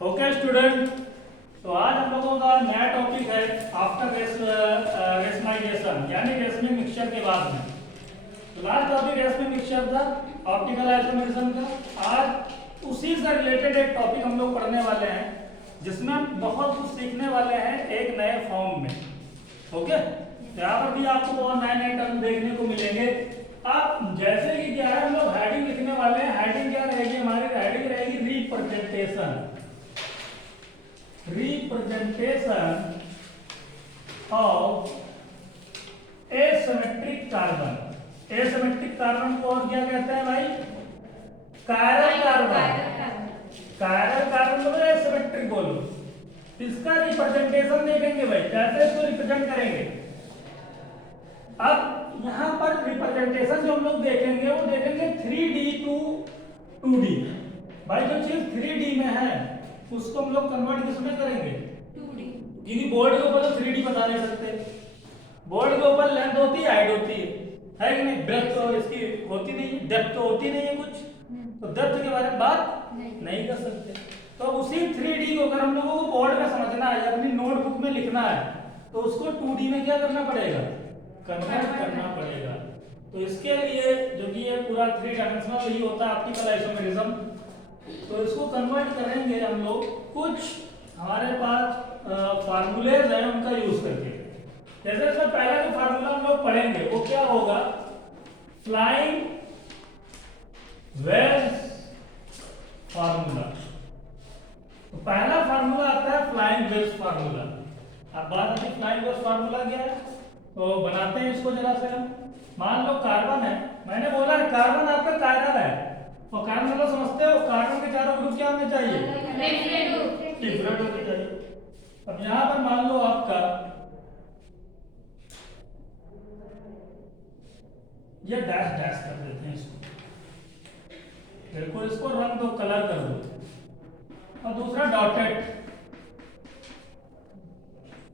Okay student, तो आज हम लोगों का नया टॉपिक है आफ्टर रेशमाइजेशन यानी रेशमिक मिक्सचर के बाद में। तो लास्ट टॉपिक रेशमिक मिक्सचर था, ऑप्टिकल आइसोमेरिज्म का। आज उसी से रिलेटेड एक टॉपिक हम लोग पढ़ने वाले हैं जिसमें हम बहुत कुछ सीखने वाले हैं एक नए फॉर्म में। ओके, यहाँ पर भी आपको बहुत नए नए टर्म देखने को मिलेंगे। अब जैसे कि क्या है, हम लोग हेडिंग लिखने वाले हैं। हेडिंग क्या रहेगी हमारी? हेडिंग रहेगी representation of asymmetric carbon. Asymmetric carbon को और क्या कहते हैं भाई? Chiral carbon. कायरल कार्बन बोलो, एसिमेट्रिक बोलो। इसका रिप्रेजेंटेशन देखेंगे भाई, कैसे इसको रिप्रेजेंट करेंगे। अब यहां पर रिप्रेजेंटेशन जो हम लोग देखेंगे वो देखेंगे 3D टू 2D। भाई जो चीज 3D में है उसको हम लोग कन्वर्ट किसमें करेंगे? 2D। क्योंकि बोर्ड के ऊपर तो 3D बता नहीं सकते। बोर्ड के ऊपर लेंथ होती है, हाइट होती है कि नहीं? ब्रेथ तो इसकी होती नहीं है, डेप्थ तो होती नहीं है कुछ, तो डेप्थ के बारे में बात नहीं कर सकते। तो उसी 3D को अगर हम लोगों को बोर्ड में समझना है या अपनी नोटबुक में लिखना है तो उसको 2D में क्या करना पड़ेगा? कन्वर्ट करना पड़ेगा। तो इसके लिए जो कि ये पूरा 3 डायमेंशनल ही होता है ऑप्टिकल आइसोमेरिज्म, तो इसको कन्वर्ट करेंगे हम लोग कुछ हमारे पास फार्मूलेज हैं उनका यूज करके। जैसे इसमें पहला जो फार्मूला हम लोग पढ़ेंगे वो क्या होगा? Flying waves formula. तो पहला फार्मूला आता है फ्लाइंग वेव्स फार्मूला। अब बात आती है फ्लाइंग वेव्स फार्मूला क्या है, तो बनाते हैं इसको जरा से हम। मान लो कार्बन है, मैंने बोला कार्बन आपका कायरल है, और कार्बन मतलब समझते हो कार्बन के चारों ग्रुप क्या होने चाहिए? डिफरेंट होने चाहिए। अब यहां पर मान लो आपका ये डैश डैश कर देते हैं इसको, बिल्कुल इसको रंग दो, कलर कर दो। और दूसरा डॉटेड,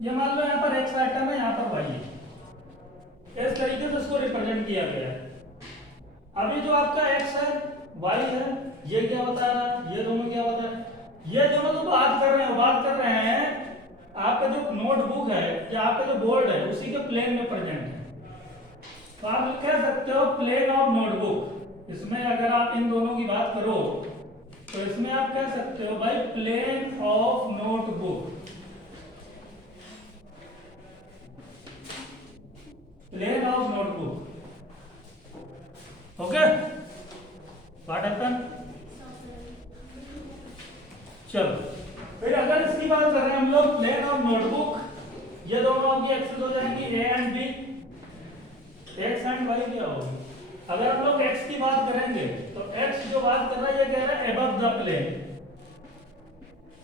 ये मान लो यहाँ पर एक्स आइटम है, यहाँ पर वाई है। इस तरीके से इसको रिप्रेजेंट किया गया है। अभी जो आपका एक्स है वाई है, ये क्या बता रहा है? ये दोनों क्या बता रहे हैं? ये दोनों तो बात कर रहे हैं आपका जो नोटबुक है या आपका जो बोर्ड है उसी के प्लेन में प्रेजेंट है। तो आप कह सकते हो प्लेन ऑफ नोटबुक। इसमें अगर आप इन दोनों की बात करो तो इसमें आप कह सकते हो भाई plane of notebook. Plane of notebook. Okay, what happen? चलो फिर अगर इसकी बात कर रहे हैं हम लोग प्लेन ऑफ नोटबुक, ये दोनों आपकी एक्सेस हो जाएंगी A and B. X and Y क्या होगी? अगर हम लोग एक्स की बात करेंगे तो एक्स जो बात कर रहा है ये कह रहा है एबव द प्लेन।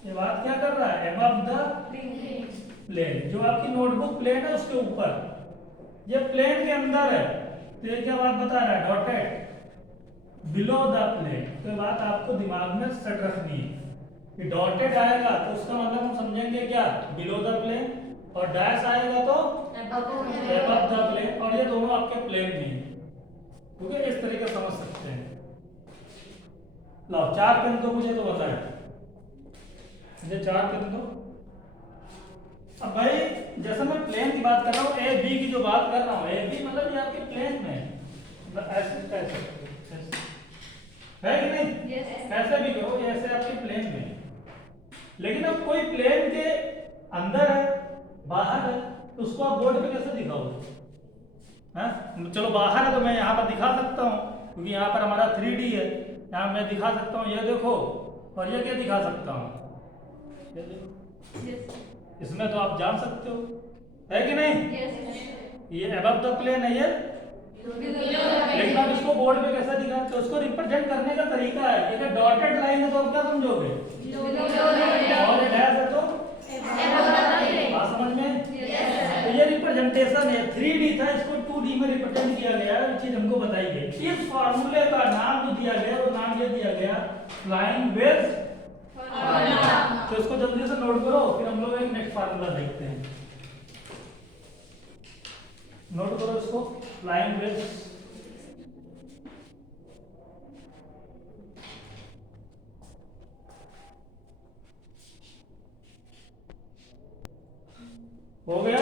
ये बात क्या कर रहा है? Above the plane. जो आपकी नोटबुक प्लेन है उसके ऊपर, ये प्लेन के अंदर है, तो ये क्या बात बता रहा है? Dotted below the plane. तो बात आपको दिमाग में सेट रखनी है कि डॉटेड आएगा तो उसका मतलब हम समझेंगे क्या? बिलो द प्लेन, और डैश आएगा तो अबव द प्लेन, और ये दोनों आपके प्लेन में है। ठीक है, इस तरीके से समझ सकते हैं। लो 4 पेन तो मुझे तो बताए, मुझे 4 पेन दो। अब भाई जैसे मैं प्लेन की बात कर रहा हूँ, ए बी की जो बात कर रहा हूँ, ए बी मतलब ये आपके प्लेन में है, ऐसे है कि नहीं? ऐसे भी करो, ये ऐसे आपके प्लेन में है। लेकिन अब कोई प्लेन के अंदर है, बाहर है, तो उसको आप बोर्ड पे कैसे दिखाओगे? चलो बाहर है तो मैं यहाँ पर दिखा सकता हूँ क्योंकि यहाँ पर हमारा 3D है, यहाँ मैं दिखा सकता हूँ, ये देखो। और ये क्या दिखा सकता हूँ? ये देखो। इसमें तो आप जान सकते हो, है कि नहीं? ये अबव द प्लेन है ये, लेकिन आप इसको बोर्ड पे कैसे दिखा? तो उसको रिप्रेजेंट करने का तरीका है, ये डॉटेड लाइन है तो आप क्या समझोगे? और डैश है तो बात समझ में? तो ये रिप्रेजेंटेशन है, 3D था, इसको 2D में रिप्रेजेंट किया गया है, चीज हमको बताई गई। इस फार्मूले का नाम जो दिया गया वो नाम ये दिया गया फ्लाइंग वेव्स फार्मूला। तो इसको जल्दी से नोट करो, फिर हम लोग एक नेक्स्ट फार्मूला देखते हैं। नोट करो इसको, फ्लाइंग वेव्स। हो गया?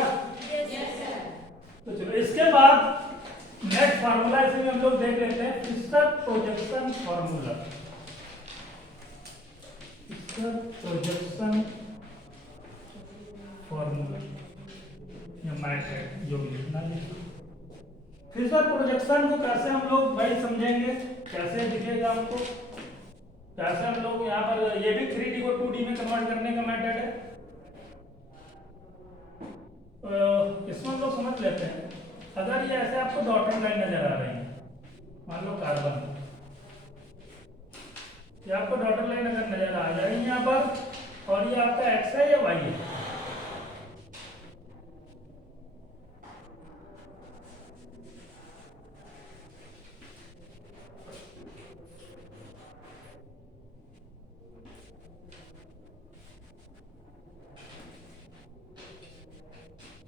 तो चलो इसके बाद नेक्स्ट फार्मूला इसे भी हम लोग देख लेते हैं, Fisher projection formula. Fisher projection formula या मैथड जो भी लिखना है। फिशर प्रोजेक्शन को कैसे हम लोग भाई समझेंगे, कैसे दिखेगा हमको, कैसे हम लोग यहाँ पर ये भी 3D को 2D में कन्वर्ट करने का मेथड है। इसमें हम लोग समझ लेते हैं। अगर ये ऐसे आपको डॉटेड लाइन नजर आ रही है, मान लो कार्बन, ये आपको डॉटेड लाइन अगर नजर आ जाएगी यहाँ पर, और ये आपका एक्स है या वाई है,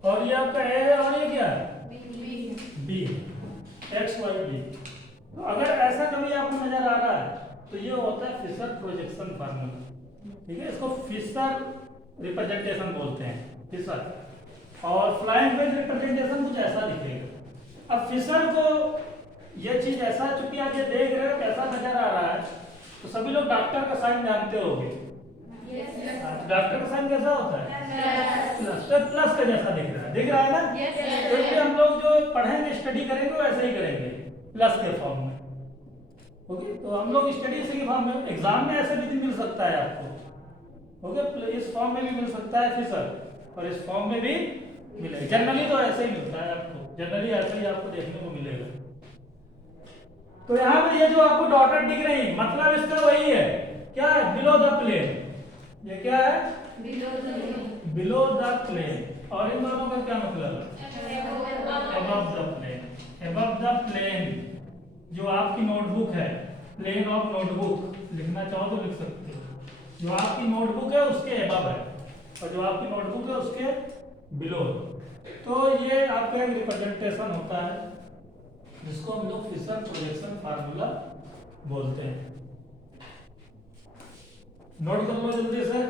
और ये आपका ए है और ये क्या है, बी, एक्स वाई बी। तो अगर ऐसा कभी आपको नजर आ रहा है तो ये होता है फिशर प्रोजेक्शन फार्मूला। ठीक है, इसको फिशर रिप्रेजेंटेशन बोलते हैं, फिशर। और फ्लाइंग वेज रिप्रेजेंटेशन कुछ ऐसा दिखेगा। अब फिशर को ये चीज ऐसा, चूंकि आप ये देख रहे हो कैसा नजर आ रहा है, तो सभी लोग डॉक्टर का साइन जानते होंगे। डॉक्टर का साइन कैसा होता है, प्लस, तो प्लस का जैसा दिख रहा है ना। तो इसलिए हम लोग जो पढ़ेंगे, स्टडी करेंगे, वो ऐसे ही करेंगे, प्लस के फॉर्म में। ओके, तो हम लोग स्टडी इसी के फॉर्म में, एग्जाम में ऐसे भी मिल सकता है आपको। ओके, इस फॉर्म में भी मिल सकता है फिशर, और इस फॉर्म में भी मिलेगा। जनरली तो ऐसे ही मिलता है आपको, जनरली ऐसे ही आपको देखने को मिलेगा। तो यहाँ पे ये जो आपको डॉटेड दिख रही है, मतलब इसका वही है, क्या है, बिलो द प्लेन। ये क्या है, बिलो द प्लेन। और इन दोनों का क्या मतलब है, above the plane. Above the plane जो आपकी नोटबुक है, प्लेन ऑफ नोटबुक लिखना चाहो तो लिख सकते हो। जो आपकी नोटबुक है उसके अबव है, और जो आपकी नोटबुक है उसके बिलो। तो ये आपका एक रिप्रेजेंटेशन होता है जिसको हम लोग फिशर प्रोजेक्शन फार्मूला बोलते हैं। नोट कर लो जल्दी से।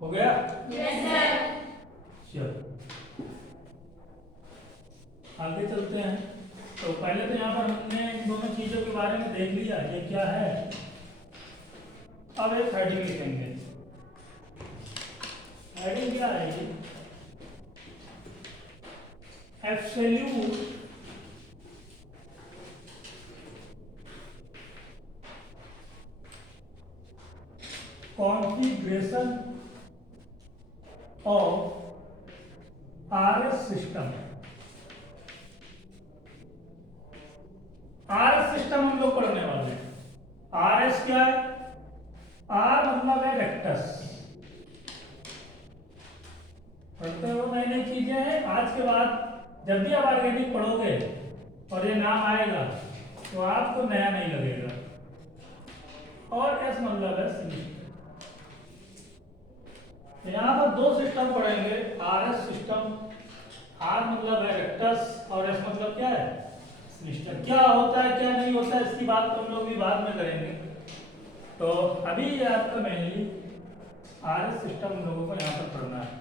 हो गया? Yes sir. चलो आगे चलते हैं। तो पहले तो यहाँ पर हमने इन दोनों चीजों के बारे में देख लिया, ये क्या है। अब एक हेडिंग लिखेंगे। हेडिंग क्या है, ये absolute configuration of RS system. RS system हम लोग पढ़ने वाले हैं। आरएस क्या है, आर मतलब है रेक्टस। पढ़ते हो, नई नई चीजें हैं। आज के बाद जब भी आप ऑर्गेनिक पढ़ोगे और ये नाम आएगा तो आपको नया नहीं लगेगा। और एस मतलब है सिस्टम। यहाँ पर दो सिस्टम पढ़ेंगे, आरएस सिस्टम। आर मतलब है रेक्टस और एस मतलब क्या है, सिस्टम। क्या होता है क्या नहीं होता है इसकी बात तो हम लोग भी बाद में करेंगे। तो अभी ये आपका मेनली आरएस सिस्टम हम लोगों को यहाँ पर पढ़ना है।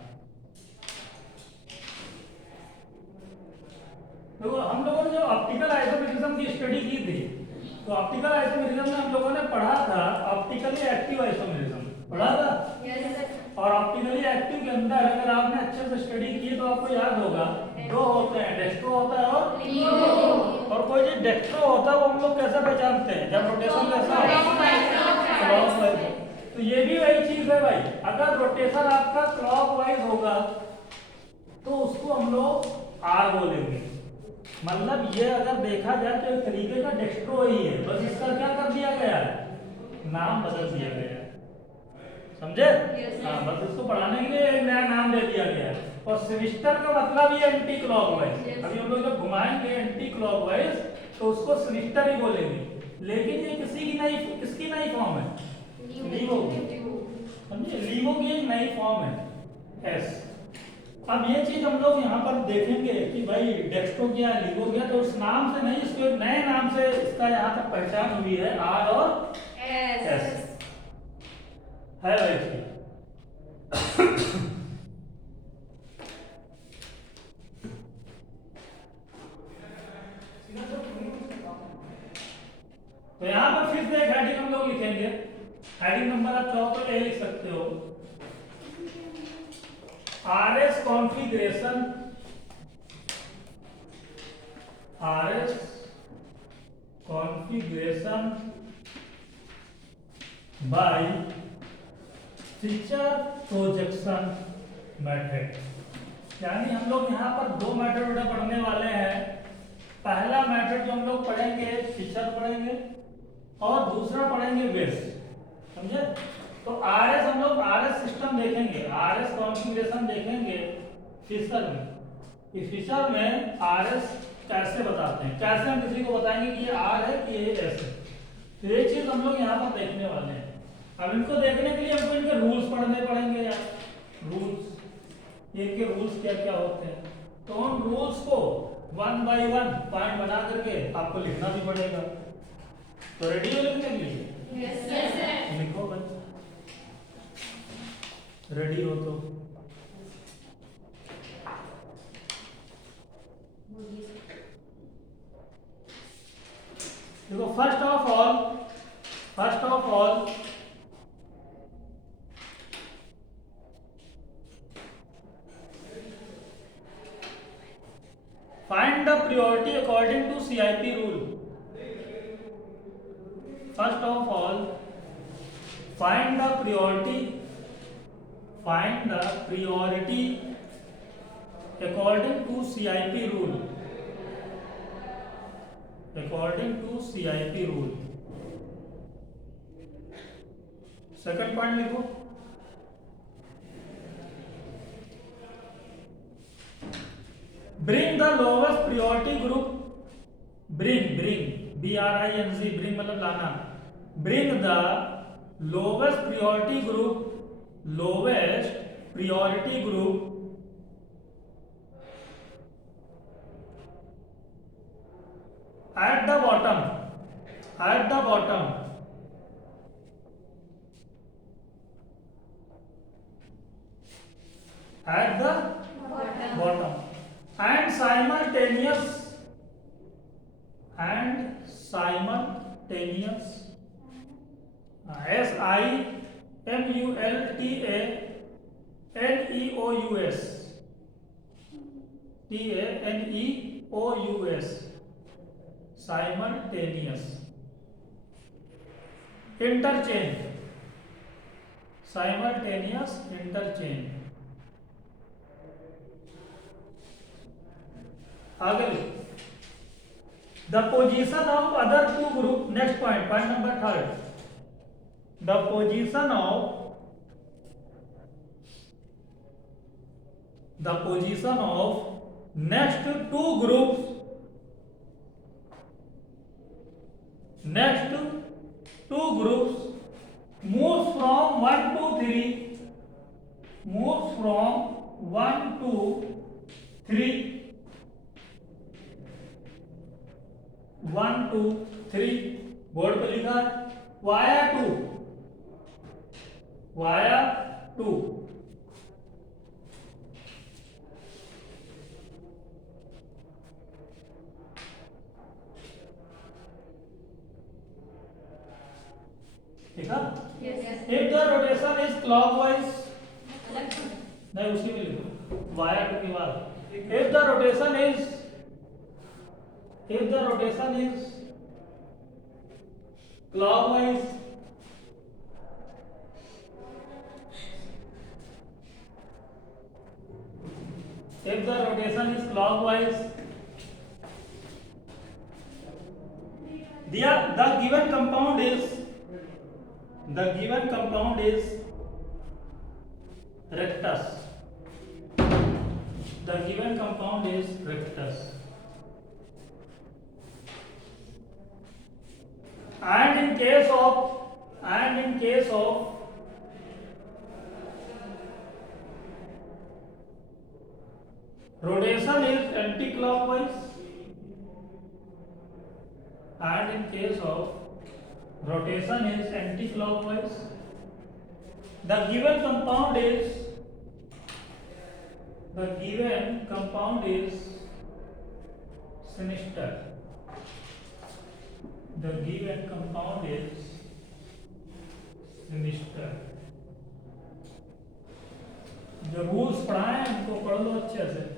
देखो हम लोगों ने जो ऑप्टिकल आइसोमेरिज्म की स्टडी की थी, तो ऑप्टिकल आइसोमेरिज्म में हम लोगों ने पढ़ा था ऑप्टिकली एक्टिव आइसोमेरिज्म, पढ़ा था। और ऑप्टिकली एक्टिव के अंदर अगर आपने अच्छे से स्टडी की तो आपको याद होगा दो होते हैं, डेक्स्ट्रो होता है और कोई जो डेक्स्ट्रो होता है वो हम लोग कैसे पहचानते हैं, जब रोटेशन कैसा क्लॉकवाइज। तो ये भी वही चीज है भाई, अगर रोटेशन आपका क्लॉकवाइज होगा तो उसको हम लोग आर बोलेंगे। मतलब ये अगर देखा जाए तो एक तरीके का डेक्स्ट्रो ही है, बस इसका क्या कर दिया गया है, नाम बदल दिया गया है, समझे। हाँ, बस इसको पढ़ाने के लिए एक नया नाम दे लिया गया है। और सिनिस्टर का मतलब ये एंटी क्लॉकवाइज। अभी हम लोग जब घुमाएंगे एंटी क्लॉकवाइज तो उसको सिनिस्टर ही बोलेंगे। लेकिन ये किसकी नई फॉर्म है? लीवो की। समझे? लीवो की एक नई फॉर्म है एस। अब ये चीज हम लोग यहाँ पर देखेंगे कि भाई डेक्स्ट्रो क्या है, लीवो क्या, तो उस नाम से नहीं, इसको एक नए नाम से इसका यहाँ तक पहचान हुई है, आर और एस है भाई। तो यहाँ पर फिर से एक हेडिंग हम लोग लिखेंगे। हेडिंग नंबर आप चाहो तो ये लिख सकते हो, RS configuration, RS configuration by Fisher projection method. यानी हम लोग यहाँ पर दो मेथड पढ़ने वाले हैं। पहला मेथड जो हम लोग पढ़ेंगे फीचर पढ़ेंगे और दूसरा पढ़ेंगे बेस। समझे? तो आरएस हम लोग आरएस सिस्टम देखेंगे, आरएस कॉन्फ़िगरेशन देखेंगे फीचर में। इस फीचर में आरएस कैसे बताते हैं, कैसे हम किसी को बताएंगे कि ये आर है कि ये एस है। तो ये चीज हम लोग यहाँ पर देखने वाले हैं। अब इनको देखने के लिए हमको इनके रूल्स पढ़ने पड़ेंगे यार। रूल्स, इनके रूल्स क्या क्या होते हैं, तो उन रूल्स को 1 बाय 1 पॉइंट बना करके आपको लिखना भी पड़ेगा। तो रेडी हो लिखने के लिए? Yes sir. लिखो बच्चा, रेडी हो तो। देखो first of all find the priority according to CIP rule. First of all, find the priority according to CIP rule. According to CIP rule. Second point लिखो, bring the lowest priority group, bring BRING, bring मतलब लाना, bring the lowest priority group at the bottom at the bottom and simultaneous SIMultaneous simultaneous interchange आगे the position of other two group. Next point number 3, the position of next two groups moves from 1 to 3 1 2 3 board पे लिखा है via 2 ठीक है। if the rotation is clockwise, नहीं उसी में लिखो वाया 2 के बाद, if the rotation is clockwise, the given compound is rectus. The given compound is Rictus. And in case of rotation is anti-clockwise. And in case of rotation is anti-clockwise, the given compound is sinister. The given compound is sinister. जो rules पढ़ाए उनको पढ़ लो अच्छे से।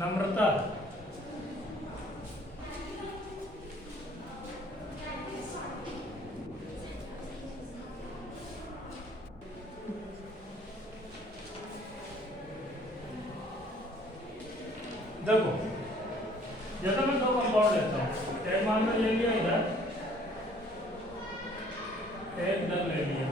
नम्रता देखो, जैसा मैं दो कंपाउंड लेता हूँ, एक मान लो ले लिया इधर, एक इधर ले लिया,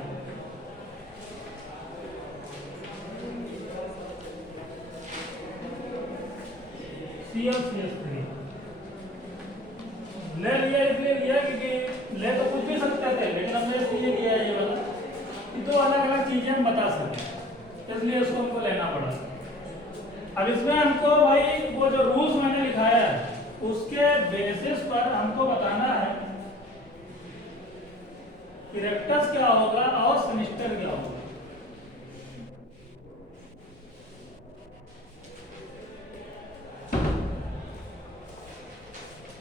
ClCH3 ले लिया, इसलिए लिया क्योंकि ले तो कुछ भी सकते थे, लेकिन हमने इसलिए लिया है ये वाला कि दो अलग अलग चीजें हम बता सकें, इसलिए इसको हमको लेना पड़ा। अब इसमें हमको भाई वो जो रूल्स मैंने लिखाया है उसके बेसिस पर हमको बताना है कि रेक्टस क्या होगा और सिनिस्टर क्या होगा।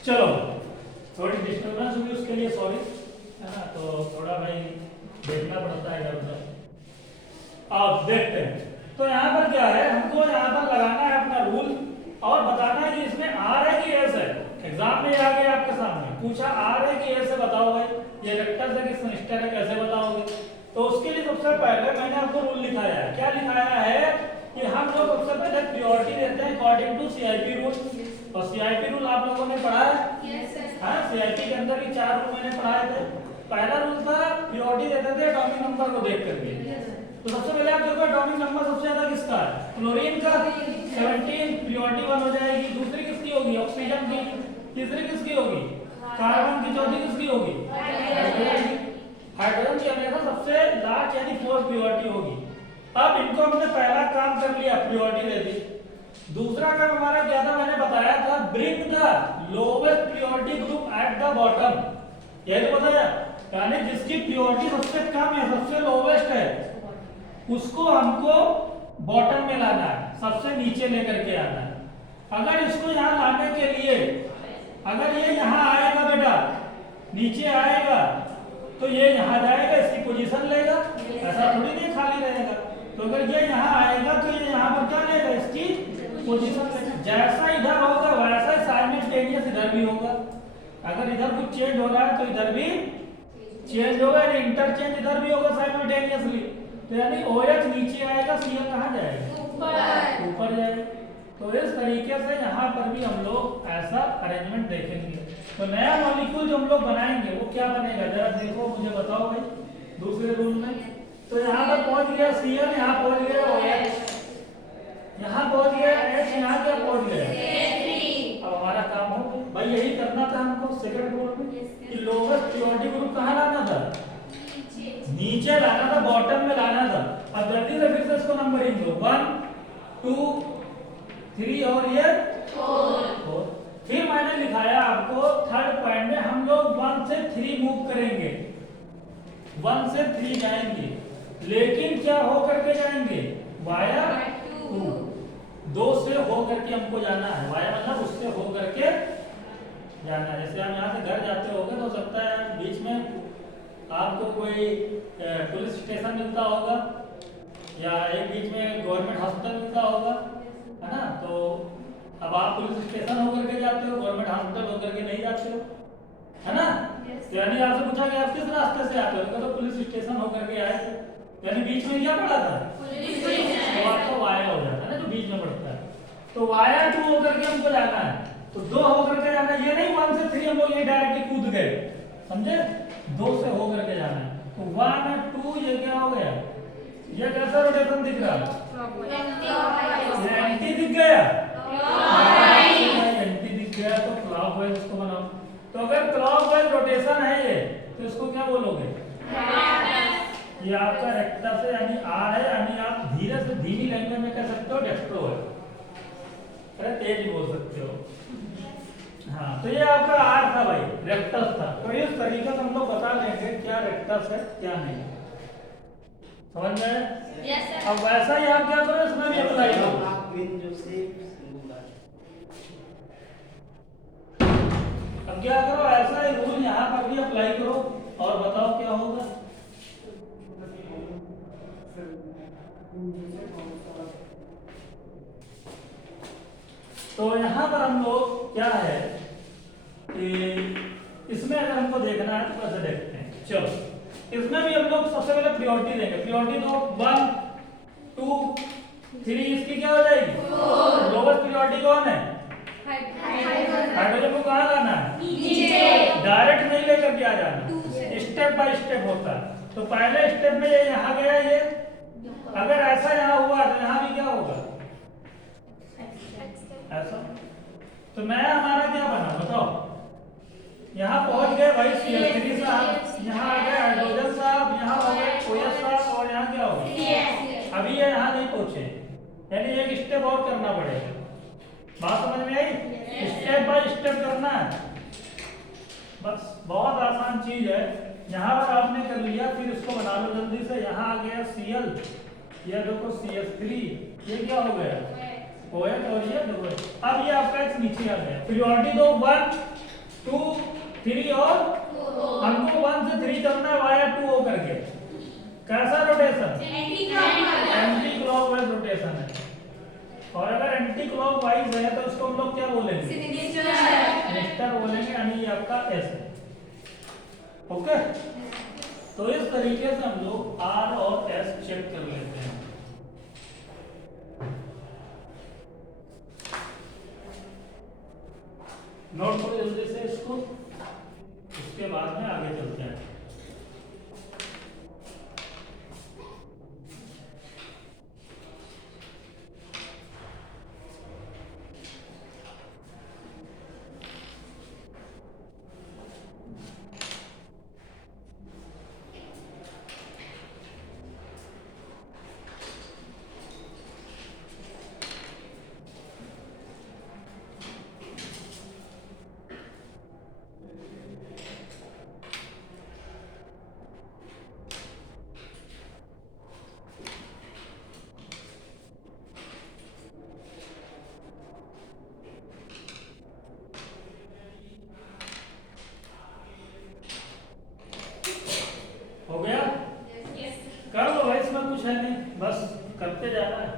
चलो, थोड़ी डिस्टर्बेंस हुई उसके लिए सॉरी, है ना, तो थोड़ा भाई देखना पड़ता है इधर उधर। अब देखते हैं, तो यहाँ पर क्या है, हमको यहाँ पर लगाना है अपना रूल और बताना है कि इसमें आर है कि एस है। एग्जाम में आ गया आपके सामने पूछा आर है कि एस है, बताओ भाई ये रेक्टस है कि सिनिस्टर है, कैसे बताओगे। तो उसके लिए सबसे पहले मैंने आपको रूल लिखाया है। क्या लिखाया है कि हम लोग सबसे पहले प्रायोरिटी देते हैं अकॉर्डिंग टू सीआईपी रूल। और सीआईपी रूल आप लोगों ने पढ़ा है? हाँ, सीआईपी के अंदर भी 4 रूल मैंने पढ़ाए थे। पहला रूल था प्रायोरिटी देते थे एटॉमिक नंबर को देख करके। तो सबसे पहले आप देखो एटॉमिक नंबर सबसे ज्यादा किसका है, क्लोरीन का 17, प्रायोरिटी 1 हो जाएगी। दूसरी किसकी होगी, ऑक्सीजन की। तीसरी किसकी होगी, कार्बन की। चौथी किसकी होगी, हाइड्रोजन की हमेशा सबसे लास्ट यानी 4 प्रायोरिटी होगी। अब इनको हमने पहला काम कर लिया, प्रायोरिटी दे दी। दूसरा काम हमारा क्या था, मैंने बताया था bring the lowest priority group at the bottom. यही तो बताया, यानी जिसकी प्रायोरिटी सबसे कम है, सबसे लोवेस्ट है, उसको हमको बॉटम में लाना है, सबसे नीचे लेकर के आना है। अगर इसको यहाँ लाने के लिए अगर ये यहाँ आएगा बेटा, नीचे आएगा तो ये यहाँ जाएगा, इसकी पोजीशन लेगा, ऐसा थोड़ी नहीं खाली रहेगा। तो अगर ये यहाँ आएगा तो ये यहाँ पर क्या लेगा, इसकी पोजीशन लेगा। जैसा इधर होगा वैसा ही साइमल्टेनियस इधर भी होगा। अगर इधर कुछ चेंज हो रहा है तो इधर भी चेंज होगा, यानी इंटरचेंज इधर भी होगा साइमल्टेनियसली। तो यानी OH नीचे आएगा, Cl कहाँ जाएगा, ऊपर जाएगा। तो इस तरीके से यहाँ पर भी हम लोग ऐसा अरेंजमेंट देखेंगे। तो नया मॉलिक्यूल जो हम लोग बनाएंगे वो क्या बनेगा, जरा देखो, मुझे बताओ भाई दूसरे रूल में। तो यहाँ पर पहुंच गया Cl, यहाँ पहुंच गया OH, यहाँ पहुंच गया H, यहाँ क्या पहुंच गया। अब हमारा काम हो गया भाई, यही करना था हमको सेकंड रूल में कि लोवेस्ट प्रायोरिटी ग्रुप कहाँ लाना था, नीचे लाना था, बॉटम में लाना था। अब जल्दी से फिर से इसको नंबरिंग दो, 1 2 3 और ये 4। फिर मैंने लिखाया आपको थर्ड पॉइंट में हम लोग 1 से 3 मूव करेंगे, 1 से 3 जाएंगे, लेकिन क्या हो करके जाएंगे, वाया 2। 2 से हो करके हमको जाना है, वाया मतलब उससे हो करके जाना है। जैसे हम यहाँ से घर जाते होंगे तो हो सकता है बीच में आपको कोई पुलिस स्टेशन मिलता होगा या एक बीच में गवर्नमेंट हॉस्पिटल मिलता होगा, है ना। तो अब आप पुलिस स्टेशन होकर के जाते हो, गवर्नमेंट हॉस्पिटल होकर के नहीं जाते हो, है ना। तो यानी आपसे पूछा कि आप किस रास्ते से आते हो, तो पुलिस स्टेशन होकर के आए थे, यानी बीच में क्या पड़ा था, तो आपको वाया हो जाता है ना, जो बीच में पड़ता है। तो वाया 2 होकर के हमको जाना है, तो 2 होकर के जाना है। ये नहीं 1 से 3 हम लोग ये डायरेक्टली कूद गए, समझे, 2 से होकर के जाना है। तो 1 और 2 ये क्या हो गया, ये कैसा रोटेशन दिख रहा है, ये एंटी दिख गया, एंटी दिख गया, तो क्लॉकवाइज इसको बनाओ। तो अगर क्लॉकवाइज रोटेशन है ये, तो इसको क्या बोलोगे, ये आपका रेक्टस है, यानी आर है, यानी आप धीरे से धीमी लैंग्वेज में कह सकते हो डेस्ट्रो है, अरे तेज बोल सकते हो। हाँ, तो ये आपका आर था भाई, रेक्टस था। तो इस तरीके से हम लोग बता देंगे क्या रेक्टस है क्या नहीं, समझ में। Yes sir. अब वैसा ही आप क्या करो, इसमें भी अप्लाई करो। अब क्या करो, ऐसा ही रूल यहाँ पर भी अप्लाई करो और बताओ क्या होगा। तो यहाँ पर हम लोग क्या है कि इसमें अगर हमको देखना है तो कैसे देखते हैं, चलो इसमें भी हम लोग सबसे पहले प्रियोरिटी देंगे। प्रियोरिटी तो 1 2 3 इसकी क्या हो जाएगी, लोवेस्ट प्रियोरिटी कौन है, हाइड्रोजन को कहाँ लाना है, नीचे, डायरेक्ट नहीं लेकर के आ जाना, स्टेप बाय स्टेप होता है। तो पहले स्टेप में ये यहाँ गया, ये अगर ऐसा यहाँ हुआ तो यहाँ भी क्या होगा, ऐसा। तो नया हमारा क्या बना बताओ, यहाँ पहुंच गए भाई CH3 साहब, यहाँ आ गए हाइड्रोजन साहब, यहाँ हो गए OH साहब, और यहाँ क्या होगा, अभी ये यहाँ नहीं पहुंचे, यानी एक स्टेप और करना पड़ेगा। बात समझ में आई, स्टेप बाय स्टेप करना है, बस बहुत आसान चीज है। यहाँ पर आपने कर लिया, फिर इसको बना लो जल्दी से। यहाँ आ गया Cl, ये देखो CH3, ये क्या हो गया OH, और ये देखो अब ये आपका X नीचे आ गया। प्रियोरिटी दो 1 2 3 और हमको 1 से 3 करना है वाया 2 हो करके। कैसा रोटेशन, एंटी क्लॉकवाइज रोटेशन है। और अगर एंटी क्लॉकवाइज है तो इसको हम लोग क्या बोलेंगे, सिनिस्टर बोलेंगे, यानी ये आपका S है। ओके, तो इस तरीके से हम लोग R और S चेक कर लेते हैं। नोट करो जल्दी से इसको, उसके बाद में आगे चलते हैं। हो गया, कर लो भाई, इसमें कुछ है नहीं, बस करते जाना है।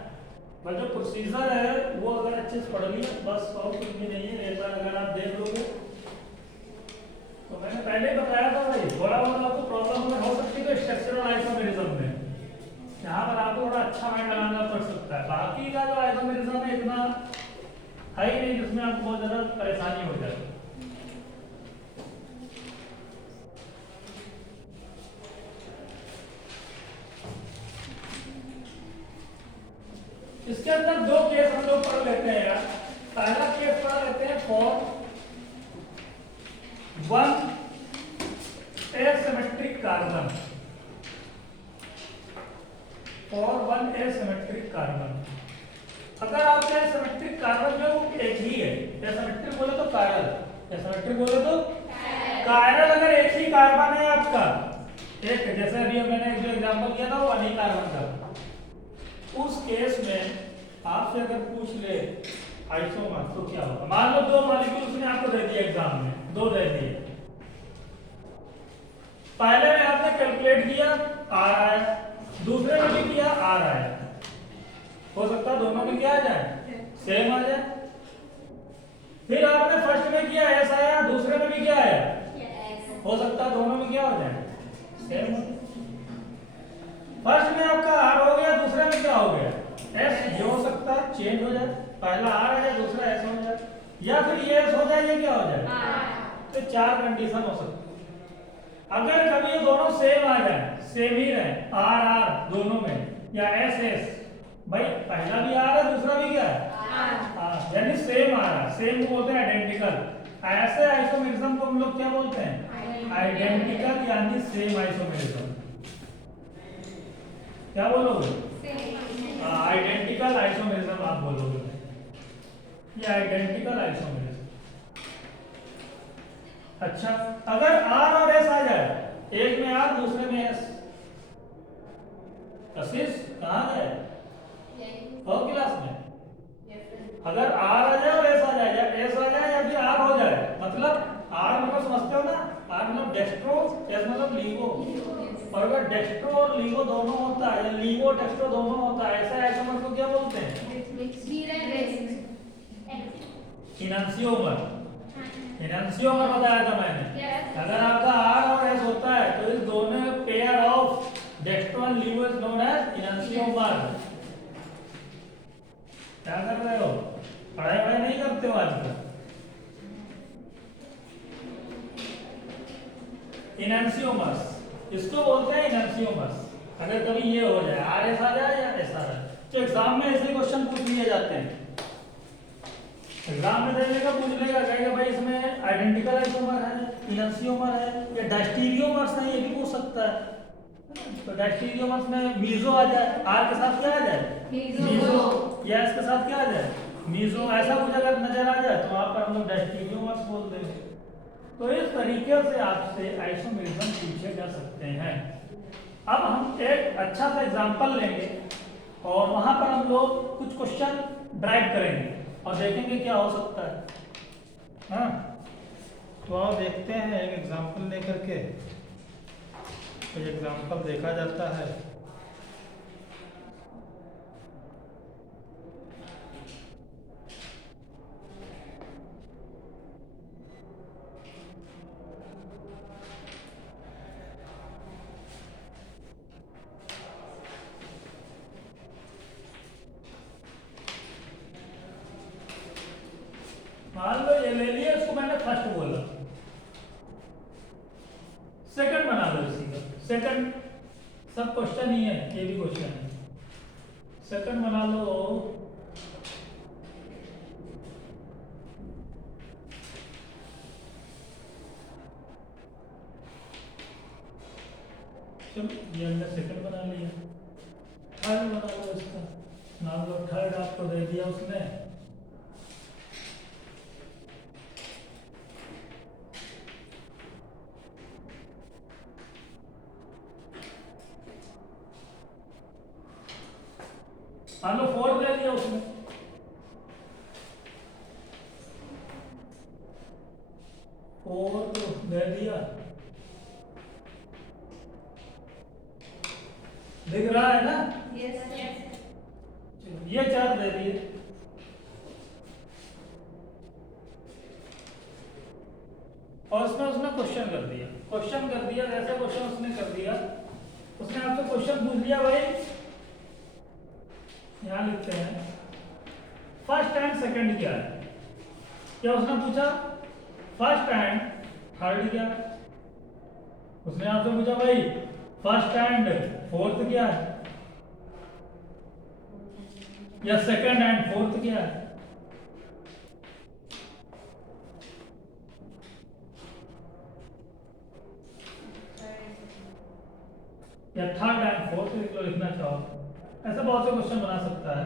बस जो प्रोसीजर है वो अगर अच्छे से पढ़ लिया बस, और कुछ भी नहीं है। एक बार अगर आप देख लोगे तो मैंने पहले ही बताया था भाई, थोड़ा बहुत आपको प्रॉब्लम में हो सकती है स्ट्रक्चरल आइसोमेरिज्म में, यहाँ पर आपको थोड़ा अच्छा माइंड लगाना पड़ सकता है। बाकी का जो आइसोमेरिज्म है इतना है ही नहीं जिसमें आपको बहुत ज्यादा परेशानी हो जाए। इसके अंदर 2 केस हम लोग पढ़ लेते हैं यार। पहला केस पढ़ लेते हैं for 1 asymmetric carbon, for 1 asymmetric carbon. अगर आपके एसिमेट्रिक कार्बन जो एक ही है, एसिमेट्रिक बोले तो कायरल, एसिमेट्रिक बोले तो कायरल, अगर एक ही कार्बन है आपका, एक जैसे अभी मैंने जो एग्जांपल किया था वो अनी कार्बन का, उस केस में आपसे अगर पूछ ले आइसोमर तो क्या होगा। मान लो 2 मॉलिक्यूल उसने आपको दे दिया एग्जाम में, 2 दे दिए, पहले में आपने कैलकुलेट किया आर आया, दूसरे में भी किया आर आया, हो सकता है दोनों में क्या आ जाए, सेम आ जाए। फिर आपने फर्स्ट में किया एस आया, दूसरे में भी क्या आया, हो सकता है दोनों में क्या हो जाए, सेम हो। फर्स्ट में आपका आर हो गया, दूसरे में क्या हो गया, एस। ये हो सकता है चेंज हो जाए, पहला आर आ जाए, दूसरा एस हो जाए, या फिर ये एस हो जाए, ये क्या हो जाए। तो चार कंडीशन हो सकती है। अगर कभी ये दोनों सेम आ जाए, सेम ही रहे, आर आर दोनों में, या एस एस, भाई पहला भी आर है, दूसरा भी क्या है, यानी सेम आ रहा है, सेम को बोलते हैं आइडेंटिकल। ऐसे आइसोमेरिज्म को हम लोग क्या बोलते हैं, आइडेंटिकल यानी सेम आइसोमेरिज्म। क्या बोलोगे, आइडेंटिकल आइसोमेरिज्म आप बोलोगे, ये आइडेंटिकल आइसोमेरिज्म। अच्छा, अगर आर और एस आ जाए, एक में आर दूसरे में एस, कशिश कहाँ गए, और क्लास में। अगर आर आ जाए और एस आ जाए, या एस आ जाए या फिर आर हो जाए, मतलब आर मतलब समझते हो ना, आर मतलब डेक्स्ट्रो, एस मतलब लीवो। और अगर डेक्स्ट्रो और लीवो दोनों होता है, या लीवो डेक्स्ट्रो दोनों होता है, ऐसा आइसोमर को क्या बोलते हैं, इनैंसियोमर। इनैंसियोमर बताया था मैंने। अगर आपका आर और एस होता है तो इस दोनों pair of dextro and levo is known as enantiomer. क्या कर रहे हो, पढ़ाई वढ़ाई नहीं करते हो आजकल। इनैंसियोमर्स इसको बोलते हैं, इनैंसियोमर्स। अगर कभी ये हो जाए, आर एस आ जाए या एस आ जाए, तो एग्जाम में ऐसे क्वेश्चन पूछ लिए जाते हैं। एग्जाम में दे देगा, पूछ लेगा, कहेगा भाई इसमें आइडेंटिकल आइसोमर है, इनैंसियोमर है, या डायस्टीरियोमर्स है, ये भी पूछ सकता है। तो डायस्टीरियोमर्स में मीजो आ जाए, आर के साथ क्या आ जाए, मीजो, या इसके साथ क्या आ जाए, मीजो, ऐसा कुछ अगर नजर आ जाए तो वहां पर हम लोग डायस्टीरियोमर्स बोल देंगे। तो इस तरीके से आपसे आइसोमेरिज्म पूछे जा सकते हैं। अब हम एक अच्छा सा एग्जांपल लेंगे और वहां पर हम लोग कुछ क्वेश्चन ड्राइव करेंगे और देखेंगे क्या हो सकता है। हाँ, तो आओ देखते हैं एक एग्जांपल लेकर के। तो एग्जांपल देखा जाता है। मान लो ये ले लिया, इसको मैंने फर्स्ट बोला, सेकंड बना लो इसी का। सेकंड सब क्वेश्चन ही है, ये भी क्वेश्चन है। सेकंड बना लो, चलो ये हमने सेकंड बना लिया। थर्ड बना लो इसका, मान लो थर्ड आपको दे दिया उसने, मान लो फोर्थ दे दिया उसने, फोर्थ दे दिया, दिख रहा है ना, ये चार दे दिए। और उसमें उसने क्वेश्चन कर दिया, जैसे क्वेश्चन उसने कर दिया, उसने आपसे क्वेश्चन पूछ लिया, भाई यहां लिखते हैं फर्स्ट एंड सेकंड क्या है। क्या उसने पूछा, फर्स्ट एंड थर्ड क्या है। उसने आपसे पूछा भाई फर्स्ट एंड फोर्थ क्या है, या सेकंड एंड फोर्थ क्या है। या थर्ड एंड फोर्थ लिखना चाहो, ऐसा बहुत से क्वेश्चन बना सकता है।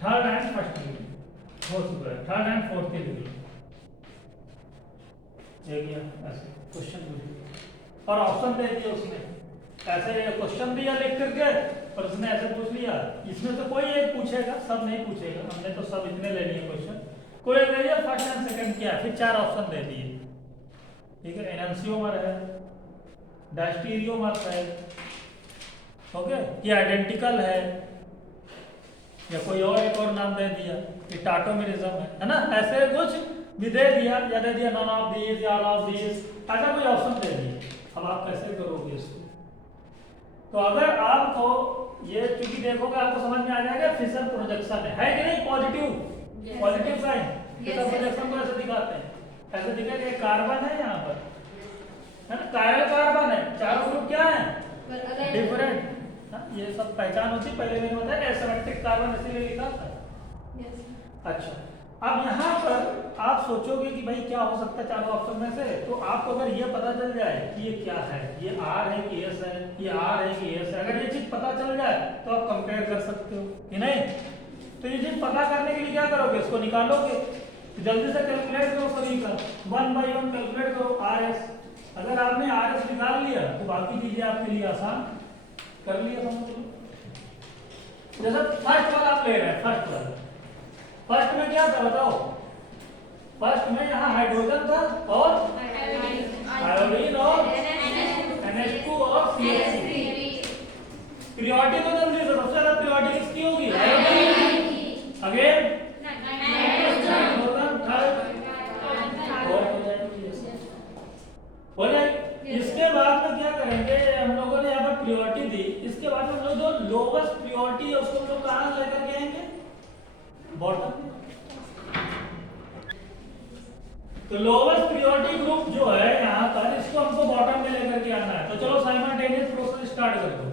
थर्ड एंड फर्स्ट हो चुका है, थर्ड एंड फोर्थ के लिए ऐसे क्वेश्चन पूछ और ऑप्शन दे दिया उसने, ऐसे क्वेश्चन दिया लिख करके और उसने ऐसे पूछ लिया। इसमें से कोई एक पूछेगा, सब नहीं पूछेगा, हमने तो सब इतने ले लिए क्वेश्चन। कोई एक दे दिया फर्स्ट एंड सेकंड क्या है, फिर चार ऑप्शन दे दिए, ठीक है। एनएनसीओमर है, डायस्टीरियोमर्स है, ओके, ये आइडेंटिकल है, या कोई और एक और नाम दे दिया, ये टाटोमेरिज्म है ना, ऐसे कुछ भी दे दिया, या दे दिया नॉन ऑफ दीज या ऑल ऑफ दीज, ऐसा कोई ऑप्शन दे दिया। अब आप कैसे करोगे इसको? तो अगर आपको ये चूंकि देखोगे आपको समझ में आ जाएगा फिशर प्रोजेक्शन है कि नहीं, पॉजिटिव साइन, फिशर प्रोजेक्शन को ऐसे दिखाते हैं, ऐसे दिखेगा ये कार्बन है यहाँ पर, है ना, कायरल कार्बन है, चारों ग्रुप क्या है डिफरेंट, ये सब पहचान होती, पहले मैंने बताया एसिमेट्रिक कार्बन इसीलिए लिखा था। अच्छा, अब यहाँ पर आप सोचोगे कि भाई क्या हो सकता है चारों ऑप्शन में से, तो आपको अगर ये पता चल जाए कि ये क्या है, ये R है कि S है, ये R है कि S है, अगर ये चीज पता चल जाए तो आप कंपेयर कर सकते हो कि नहीं। तो ये चीज पता करने के लिए क्या करोगे, इसको निकालोगे, जल्दी से कैलकुलेट करो सभी का, 1 बाई 1 कैलकुलेट करो RS। अगर आपने RS निकाल लिया तो बाकी चीजें आपके लिए आसान कर लिया, समझ लो। जैसे फर्स्ट वाला आप ले रहे हैं, फर्स्ट में क्या था बताओ, फर्स्ट में यहाँ हाइड्रोजन था और आयोडीन और NH2 और CH3। पीरियोडिक तो जल्दी से सबसे ज्यादा पीरियोडिक किसकी होगी, आयोडीन, अगेन हाइड्रोजन, हो जाएगी। इसके बाद में क्या करेंगे, हम लोगों ने यहाँ पर प्रियोरिटी दी, इसके बाद हम लोग जो लोवेस्ट प्रियोरिटी है उसको हम लोग कहाँ लेकर के आएंगे, बॉटम। तो लोवेस्ट प्रियोरिटी ग्रुप जो है यहाँ पर, इसको हमको बॉटम में लेकर के आना है। तो चलो साइमल्टेनियस प्रोसेस स्टार्ट कर दो,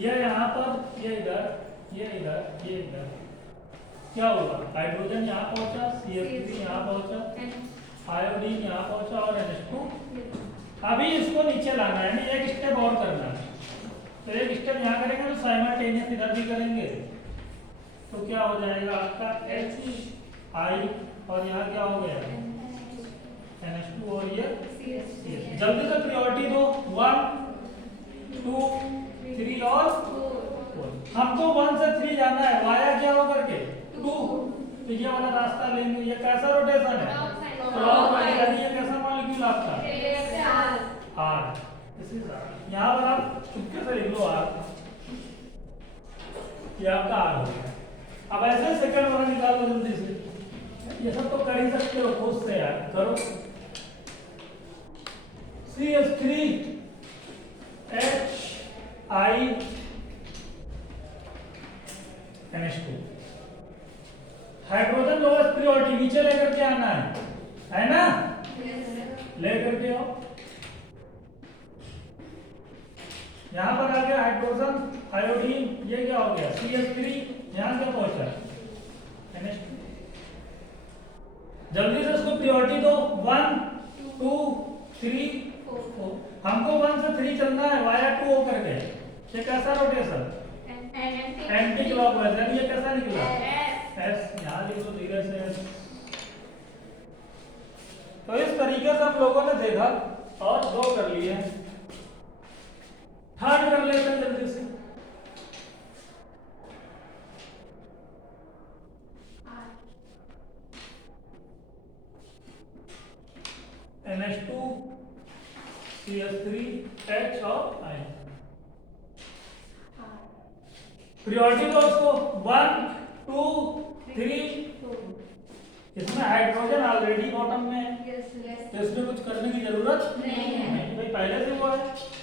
ये यहाँ पर, ये इधर, ये इधर, ये इधर, क्या होगा, हाइड्रोजन यहाँ पहुंचा, CH3 यहाँ पहुंचा, आयोडीन यहाँ पहुंचा और NH2। अभी इसको नीचे लाना है, यानी एक स्टेप और करना है, तो एक स्टेप यहाँ करेंगे तो साइमल्टेनियस इधर भी करेंगे, तो क्या हो जाएगा आपका HI और यहाँ क्या हो गया NH2 और ये CH। जल्दी से प्रायोरिटी दो, 1 2 3 और 4। हमको 1 से 3 जाना है, वाया क्या हो करके 2, तो ये वाला रास्ता लेंगे। ये कैसा रोटेशन है, क्लॉकवाइज, यानी ये कैसा मॉलिक्यूल आपका R। यहाँ पर आप चुपके से लिख लो R, ये आपका R हो गया। अब ऐसे सेकंड वाला निकाल लो जल्दी से, ये सब तो कर ही सकते हो खुद से यार, करो। CH3 HI NH2, hydrogen lowest priority नीचे लेकर के आना है ना, लेकर के आओ। यहाँ पर आ गया हाइड्रोजन, आयोडीन, ये क्या हो गया CH3, यहाँ क्या पहुंचा NH2। जल्दी से इसको प्रायोरिटी दो, 1 2 3 4। हमको 1 से 3 चलना है वाया 2 होकर के। ये कैसा रोटेशन, एंटी क्लॉकवाइज, यानी ये कैसा निकला S, यहाँ लिख लो धीरे से। तो इस तरीके से हम लोगों ने देखा और 2 कर लिए, थर्ड कर लेते हैं जल्दी से। NH2 CH3 H और I। प्रायोरिटी दो उसको, 1 2 3 4। इसमें हाइड्रोजन ऑलरेडी बॉटम में है, तो इसमें कुछ करने की जरूरत नहीं है, भाई पहले से वो है,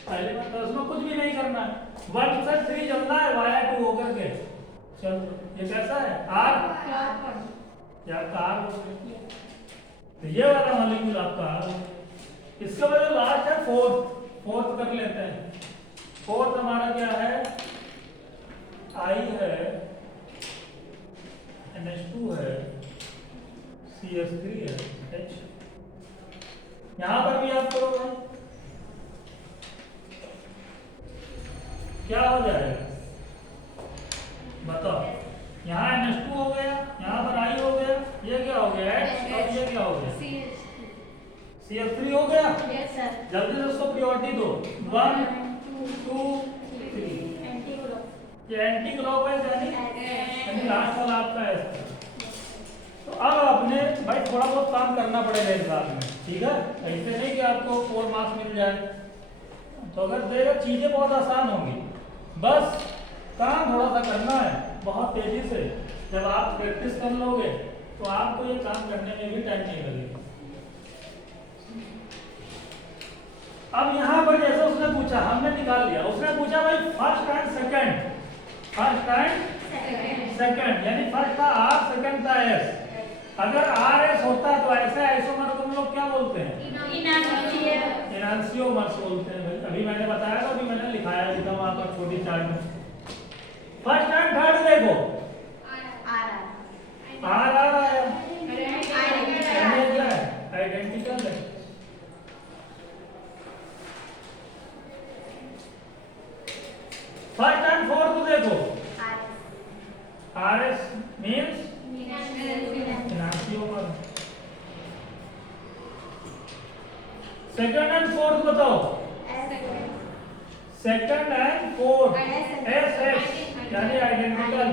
पहले में तो उसमें कुछ भी नहीं करना है। 1 से 3 चलना है वाया 2 होकर के। चल ये कैसा है R, क्या R, तो ये वाला मॉलिक्यूल आपका R। इसके बाद जो लास्ट है फोर्थ कर लेते हैं। फोर्थ हमारा क्या है, I है, NH2 है, CH3 है, H। यहां पर भी आप करोगे क्या हो जाएगा बताओ, यहाँ NH2 हो गया, यहाँ पर I हो गया, ये क्या हो गया H और ये क्या हो गया CH3 हो गया। जल्दी से उसको प्रायोरिटी दो, 1 2 3। ये एंटी क्लॉकवाइज यानी लास्ट वाला आपका है। तो अब आपने भाई थोड़ा बहुत काम करना पड़ेगा इस बात में, ठीक है, ऐसे नहीं कि आपको 4 मार्क्स मिल जाए, तो अगर देगा चीजें बहुत आसान होंगी, बस काम थोड़ा सा करना है बहुत तेजी से। जब आप प्रैक्टिस कर लोगे तो आपको ये काम करने में भी टाइम नहीं लगेगा। अब यहाँ पर जैसे उसने पूछा, हमने निकाल लिया, उसने पूछा भाई first and second, first and second, यानी फर्स्ट था आर, सेकंड था एस। अगर आर एस होता तो ऐसे आइसोमर को हम लोग क्या बोलते हैं? इनांसियोमर्स बोलते हैं भाई। अभी मैंने बताया था, अभी मैंने लिखाया लिखा वहां पर छोटी चार्ट में। फर्स्ट एंड थर्ड देखो, आर आर आया, आइडेंटिकल है। फर्स्ट एंड फोर्थ देखो, R S means enantiomer. Second and fourth बताओ, second and fourth S S यानी आइडेंटिकल।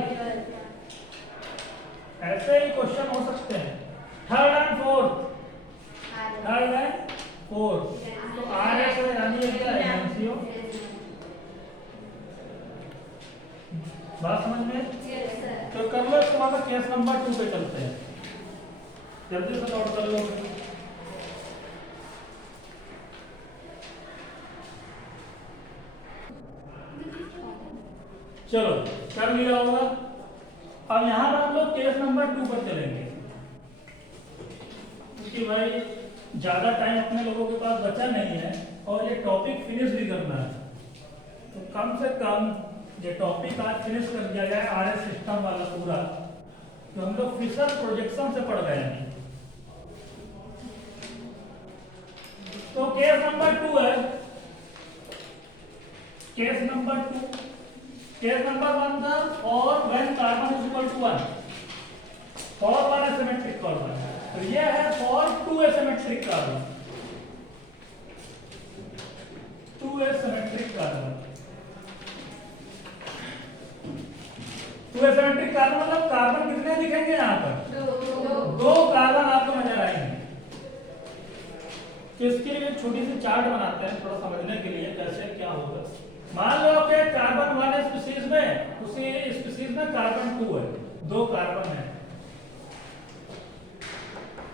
ऐसे ही क्वेश्चन हो सकते हैं। Third and fourth, third and fourth, तो आर एस यानी क्या है? एनसीओ। बात समझ में? तो कर लो इसके बाद केस नंबर 2 पे चलते हैं, जल्दी से नोट कर लो। चलो कर लिया होगा। अब यहाँ पर हम लोग केस नंबर 2 पर चलेंगे, क्योंकि भाई ज्यादा टाइम अपने लोगों के पास बचा नहीं है और ये टॉपिक फिनिश भी करना है। तो कम से कम ये टॉपिक आज फिनिश कर दिया जाए, आरएस सिस्टम वाला पूरा, तो हम लोग फिशर प्रोजेक्शन से पढ़ गए हैं। तो केस नंबर 2 है, केस नंबर 2। केस नंबर 1 था for when carbon is equal to 1, for 1 asymmetric carbon. तो ये है for 2 asymmetric carbon, 2 asymmetric carbon. 2 asymmetric carbon मतलब कार्बन कितने दिखेंगे यहाँ पर? दो कार्बन आपको नजर आएंगे। तो इसके लिए छोटी सी चार्ट बनाते हैं थोड़ा समझने के लिए कैसे क्या होगा। मान लो कि कार्बन 1 स्पीशीज में, उसी स्पीशीज में कार्बन 2 है, दो कार्बन है।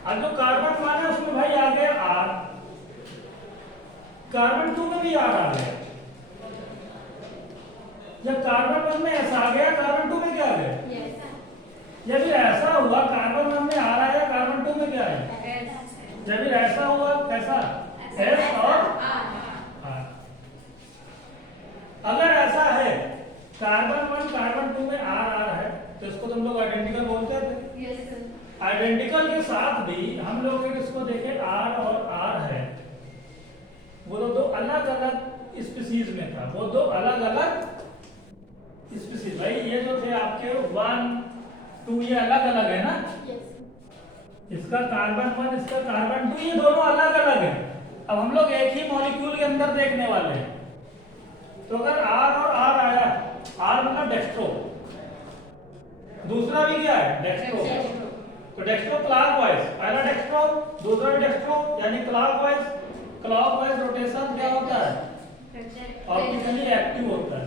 अब जो कार्बन 1 है उसमें भाई आ गया आर, कार्बन 2 में भी आर आ गया। जब कार्बन 1 में ऐसा आ गया, कार्बन 2 में क्या आ गया? जब ये ऐसा हुआ, कार्बन 1 में आर आया, कार्बन 2 में क्या आया? जब ये ऐसा हुआ कैसा? एस और आर। अगर ऐसा है कार्बन 1 कार्बन 2 में आर आर है, तो इसको तुम लोग आइडेंटिकल बोलते थे। आइडेंटिकल के साथ भी हम लोग इसको देखें आर और आर है, वो तो दो अलग अलग स्पीशीज में था, वो दो अलग अलग स्पीशीज। भाई ये जो थे आपके 1 2 ये अलग अलग है ना, इसका कार्बन 1 इसका कार्बन 2 ये दोनों अलग अलग है। अब हम लोग एक ही मॉलिक्यूल के अंदर देखने वाले हैं। तो अगर आर और आर आया, आर मतलब डेक्स्ट्रो, दूसरा भी क्या है? डेक्स्ट्रो। तो डेक्स्ट्रो क्लॉकवाइज, पहला डेक्स्ट्रो दूसरा भी डेक्स्ट्रो, यानी क्लॉकवाइज। क्लॉकवाइज रोटेशन क्या होता है? ऑप्टिकली एक्टिव होता है।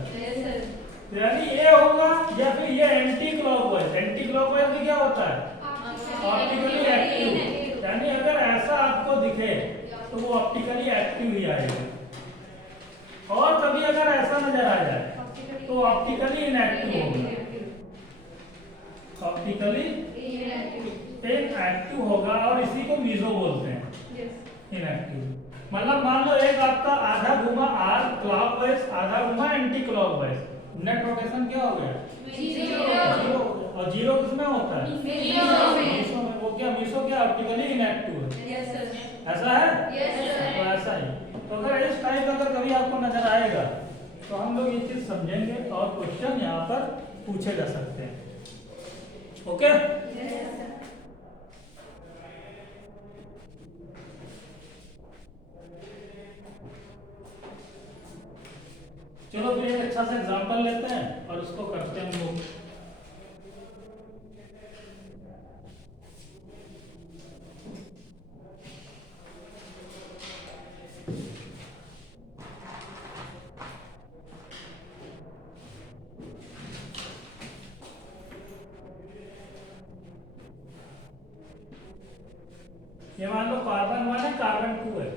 तो यानी ये होगा, या फिर ये एंटी क्लॉकवाइज, एंटी क्लॉकवाइज भी क्या होता है? Optically active. यानी अगर ऐसा आपको दिखे तो वो ऑप्टिकली एक्टिव ही आएगा, और कभी अगर ऐसा नजर आ जाए तो ऑप्टिकली इनएक्टिव होगा, ऑप्टिकली इनएक्टिव होगा। और इसी को मीजो बोलते हैं, इनएक्टिव। मतलब मान लो एक आपका आधा घुमा आर क्लॉकवाइज, आधा घुमा एंटी क्लॉकवाइज, नेट रोटेशन क्या हो गया? जीरो। और जीरो किसमें होता है? मीसो में। वो क्या मीसो क्या ऑप्टिकली इनएक्टिव है? ऐसा है? तो ऐसा ही। तो अगर इस टाइप अगर कभी आपको नजर आएगा तो हम लोग ये चीज समझेंगे और क्वेश्चन यहाँ पर पूछे जा सकते हैं। ओके? चलो फिर एक अच्छा सा एग्जांपल लेते हैं और उसको करते हैं हम लोग। R2 है,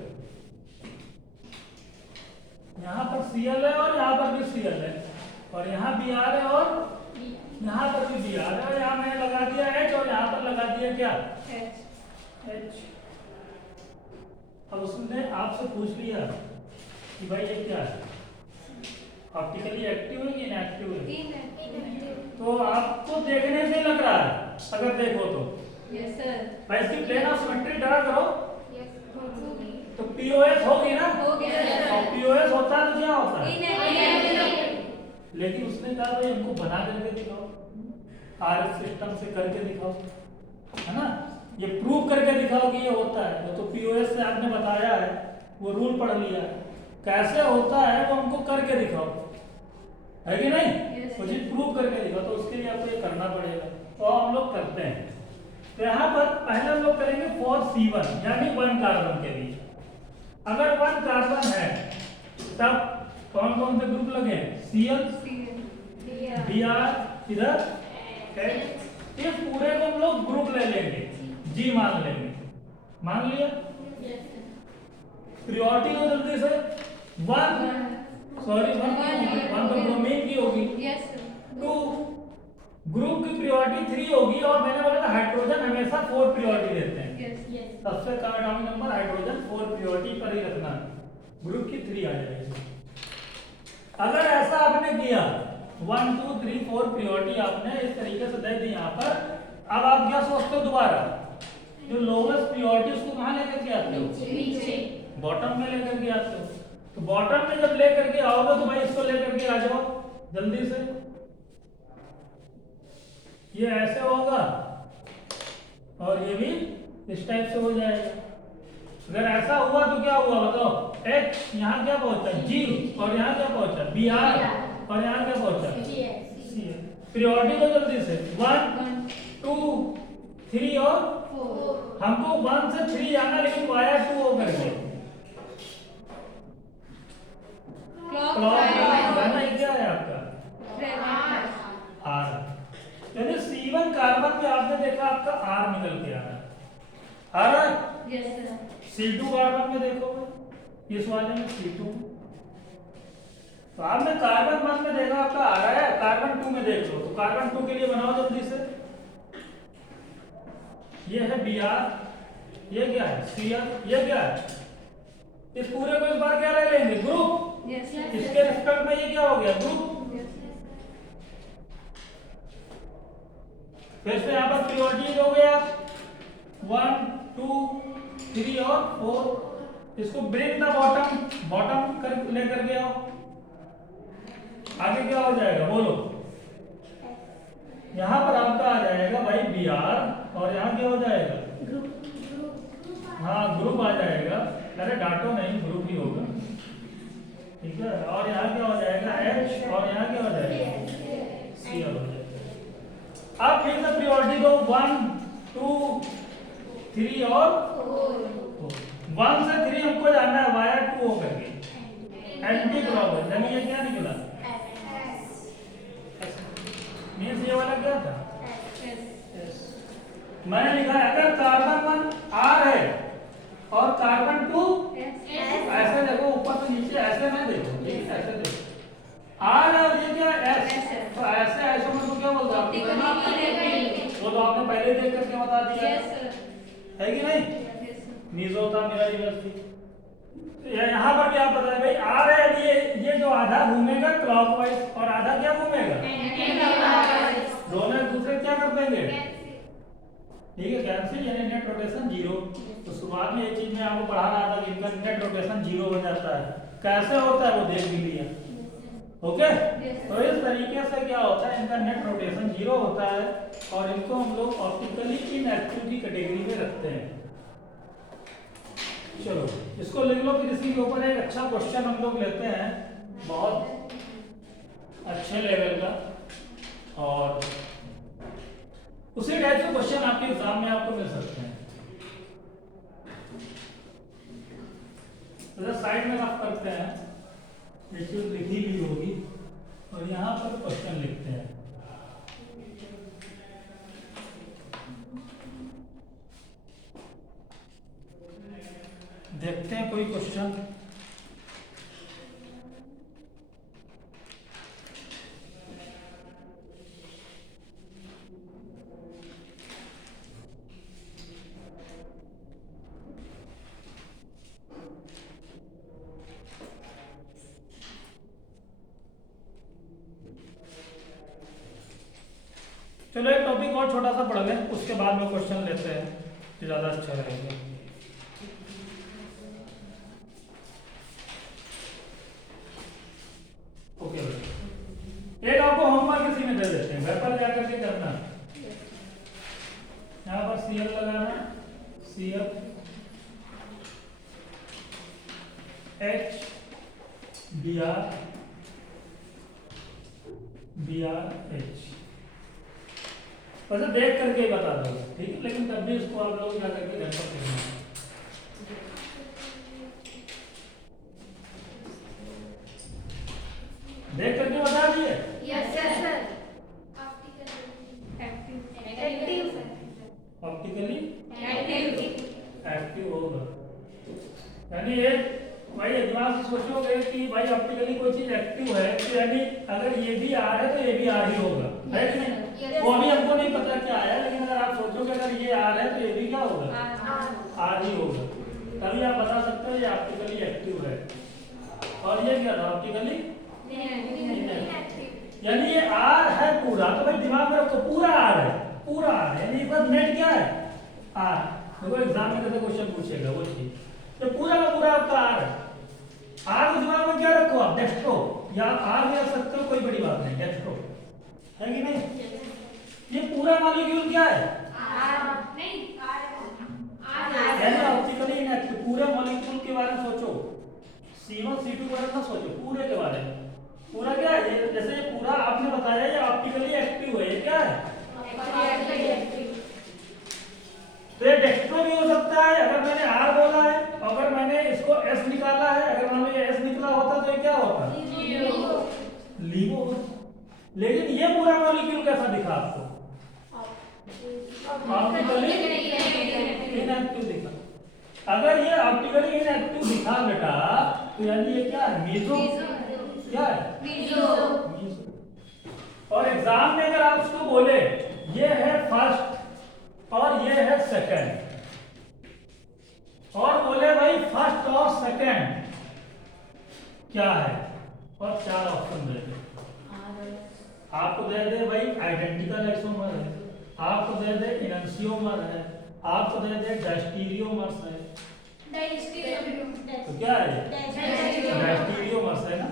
यहाँ पर Cl है और यहाँ पर भी Cl है, और यहाँ Br है और यहाँ पर भी Br है, और यहाँ मैंने लगा दिया H और यहाँ पर लगा दिया क्या H। अब उसने आपसे पूछ लिया कि भाई ये क्या है, ऑप्टिकली एक्टिव है कि इनएक्टिव है? तो आपको देखने से लग रहा है, अगर देखो तो यस सर। भाई इसकी प्लेन ऑफ सिमेट्री ड्रा करो तो पीओएस होगी ना, और पीओएस होता है तो क्या होता है, लेकिन उसने कहा भाई हमको बना करके दिखाओ, आरएफ सिस्टम से करके दिखाओ, है ना, ये प्रूव करके दिखाओ कि ये होता है। वो तो पीओएस से आपने बताया है, वो रूल पढ़ लिया है, कैसे होता है वो हमको करके दिखाओ, है कि नहीं? तो जी प्रूव करके दिखाओ, तो उसके लिए आपको ये करना पड़ेगा, तो हम लोग करते हैं। तो यहाँ पर पहले हम लोग करेंगे फॉर C1 यानी 1 कार्बन के लिए। अगर 1 कार्बन है तब कौन कौन से ग्रुप लगे? Cl, Br, इधर H, इस पूरे को हम लोग ग्रुप ले लेंगे, G मान लेंगे, मान लिया। प्रियोरिटी हो जल्दी से 1 तो ब्रोमीन की होगी, 2 ग्रुप की प्रियोरिटी 3 होगी, और मैंने बोला था हाइड्रोजन हमेशा 4 प्रियोरिटी देते हैं, सबसे कम एटॉमिक नंबर हाइड्रोजन 4 प्रियोरिटी पर ही रखना, ग्रुप की 3 आ जाएगी। अगर ऐसा आपने किया 1 2 3 4 प्रियोरिटी आपने इस तरीके से दे दी यहाँ पर, अब आप क्या सोचते हो दोबारा, जो लोवेस्ट प्रियोरिटी उसको कहाँ लेकर के आते हो? बॉटम में लेकर के आते हो। तो बॉटम में जब लेकर के आओगे तो भाई इसको लेकर के आ जाओ जल्दी से, ये ऐसे होगा और ये भी इस टाइप से हो जाएगा। अगर ऐसा हुआ तो क्या हुआ बताओ, H यहाँ क्या पहुंचा G, और यहाँ क्या पहुंचा Br, और यहाँ क्या पहुंचा C। प्रियोरिटी तो जल्दी से 1 2 3 और 4, हमको 1 से 3 जाना, लेकिन वाया 2 होकर के जाना, ये क्या है आपका R, यानी C1 कार्बन पे आपने देखा आपका R निकल के आ रहा है, आ रहा है। C2 कार्बन में देखो, इस वाले में C2, तो आपने कार्बन 1 में देखा आपका आ रहा है, कार्बन 2 में देख लो, तो कार्बन 2 के लिए बनाओ जल्दी से, ये है Br, ये क्या है Cl, ये क्या है, इस पूरे को इस बार क्या ले लेंगे ग्रुप, इसके रिस्पेक्ट में ये क्या हो गया ग्रुप। फिर से यहाँ पर प्रियोरिटी दोगे आप 1 2 3 और 4, इसको ब्रेक द बॉटम, बॉटम कर लेकर के आओ, आगे क्या हो जाएगा बोलो, यहाँ पर आपका आ जाएगा भाई Br, और यहाँ क्या हो जाएगा हाँ ग्रुप आ जाएगा, अरे डाटो नहीं ग्रुप ही होगा, ठीक है, और यहाँ क्या हो जाएगा H, और यहाँ क्या हो जाएगा Cl हो जाएगा। अब फिर से प्रियोरिटी दो 1 2 3 और 1 से 3 हमको जाना है वाया 2 होकर के एंटी क्लॉक है, यानी ये क्या निकला मीन्स ये वाला क्या था मैंने लिखा है, अगर कार्बन 1 R है और कार्बन 2 ऐसे देखो, ऊपर से नीचे ऐसे ना देखो, ठीक है ऐसे देखो, R है और ये क्या S, तो ऐसे आइसोमर को क्या बोलते हैं, वो तो आपने पहले देख करके बता दिया है कि नहीं, मीजो था मेरा यूनिवर्सिटी। यहाँ पर भी आप बताएं भाई R है, ये जो आधा घूमेगा क्लॉकवाइज और आधा क्या घूमेगा, दोनों एक दूसरे क्या कर देंगे, ठीक है कैंसिल, यानी नेट रोटेशन 0। तो शुरुआत में ये चीज मैं आपको पढ़ा रहा था कि इनका नेट रोटेशन 0 हो जाता है, कैसे होता है वो देख भी लिया, ओके। तो इस तरीके से क्या होता है, इनका नेट रोटेशन 0 होता है, और इनको हम लोग ऑप्टिकली इनएक्टिव की कैटेगरी में रखते हैं। चलो इसको लिख लो, फिर इसी के ऊपर एक अच्छा क्वेश्चन हम लोग लेते हैं, बहुत अच्छे लेवल का, और उसी टाइप के क्वेश्चन आपके एग्जाम में आपको मिल सकते हैं। तो साइड में आप करते हैं, ये चीज लिखी भी होगी, और यहाँ पर क्वेश्चन लिखते हैं। देखते हैं कोई क्वेश्चन? चलो एक टॉपिक और छोटा सा पढ़ लें, उसके बाद में क्वेश्चन लेते हैं तो ज़्यादा अच्छा रहेगा। ओके भाई, एक आपको होमवर्क इसी में दे देते हैं, घर पर जा करके करना। यहाँ पर CF लगाना, CF H BR H, वैसे देख करके ही बता दो, ठीक है, लेकिन तब भी इसको आप लोग जा करके घर पर करना है। देख करके बता दिए? Yes sir. ऑप्टिकली एक्टिव होगा, यानी ये भाई दिमाग से सोचोगे कि भाई ऑप्टिकली कोई चीज एक्टिव है तो यानी अगर ये भी आर है तो ये भी आर ही होगा, है कि नहीं? वो अभी हमको नहीं पता क्या है, लेकिन अगर आप सोचोगे अगर ये आर है तो ये भी क्या होगा? आर ही होगा, तभी आप बता सकते हो ये ऑप्टिकली एक्टिव है। और ये क्या था? ऑप्टिकली इनएक्टिव, यानी ये आर है पूरा, तो भाई दिमाग में रखो पूरा आर है, पूरा आर है, यानी पर नेट क्या है? आर। देखो एग्जाम में कैसे क्वेश्चन पूछेगा वो चीज, तो पूरा का पूरा आपका आर है। आर को दिमाग में क्या रखो आप? डेस्ट्रो, या आर भी रख सकते हो, कोई बड़ी बात नहीं, डेस्ट्रो है कि नहीं? ये पूरा मॉलिक्यूल क्या है? यानी ऑप्टिकली इनएक्टिव, पूरे मॉलिक्यूल के बारे में सोचो, C1 C2 के बारे में सोचो, पूरे के बारे में। पूरा क्या है? ये जैसे ये पूरा आपने बताया ये ऑप्टिकली एक्टिव है, ये क्या है? तो ये डेस्ट्रो भी हो सकता है अगर मैंने आर बोला है, अगर मैंने इसको एस निकाला है, अगर मान लो ये एस निकला होता तो ये क्या होता? लीवो। लेकिन ये पूरा मॉलिक्यूल कैसा दिखा आपको? ऑप्टिकली इनएक्टिव दिखा। अगर ये ऑप्टिकली इनएक्टिव दिखा बेटा तो यानी ये क्या है? मीजो। क्या है? मीजो। और एग्जाम में अगर आप उसको बोले ये है फर्स्ट और ये है सेकंड, और बोले भाई फर्स्ट और सेकंड क्या है, और 4 ऑप्शन दे दे, आपको दे दे भाई आइडेंटिकल आइसोमर है, आपको दे दे इनएंशियोमर है, आपको दे दे डायस्टीरियोमर्स है, तो क्या है? डायस्टीरियोमर्स है ना?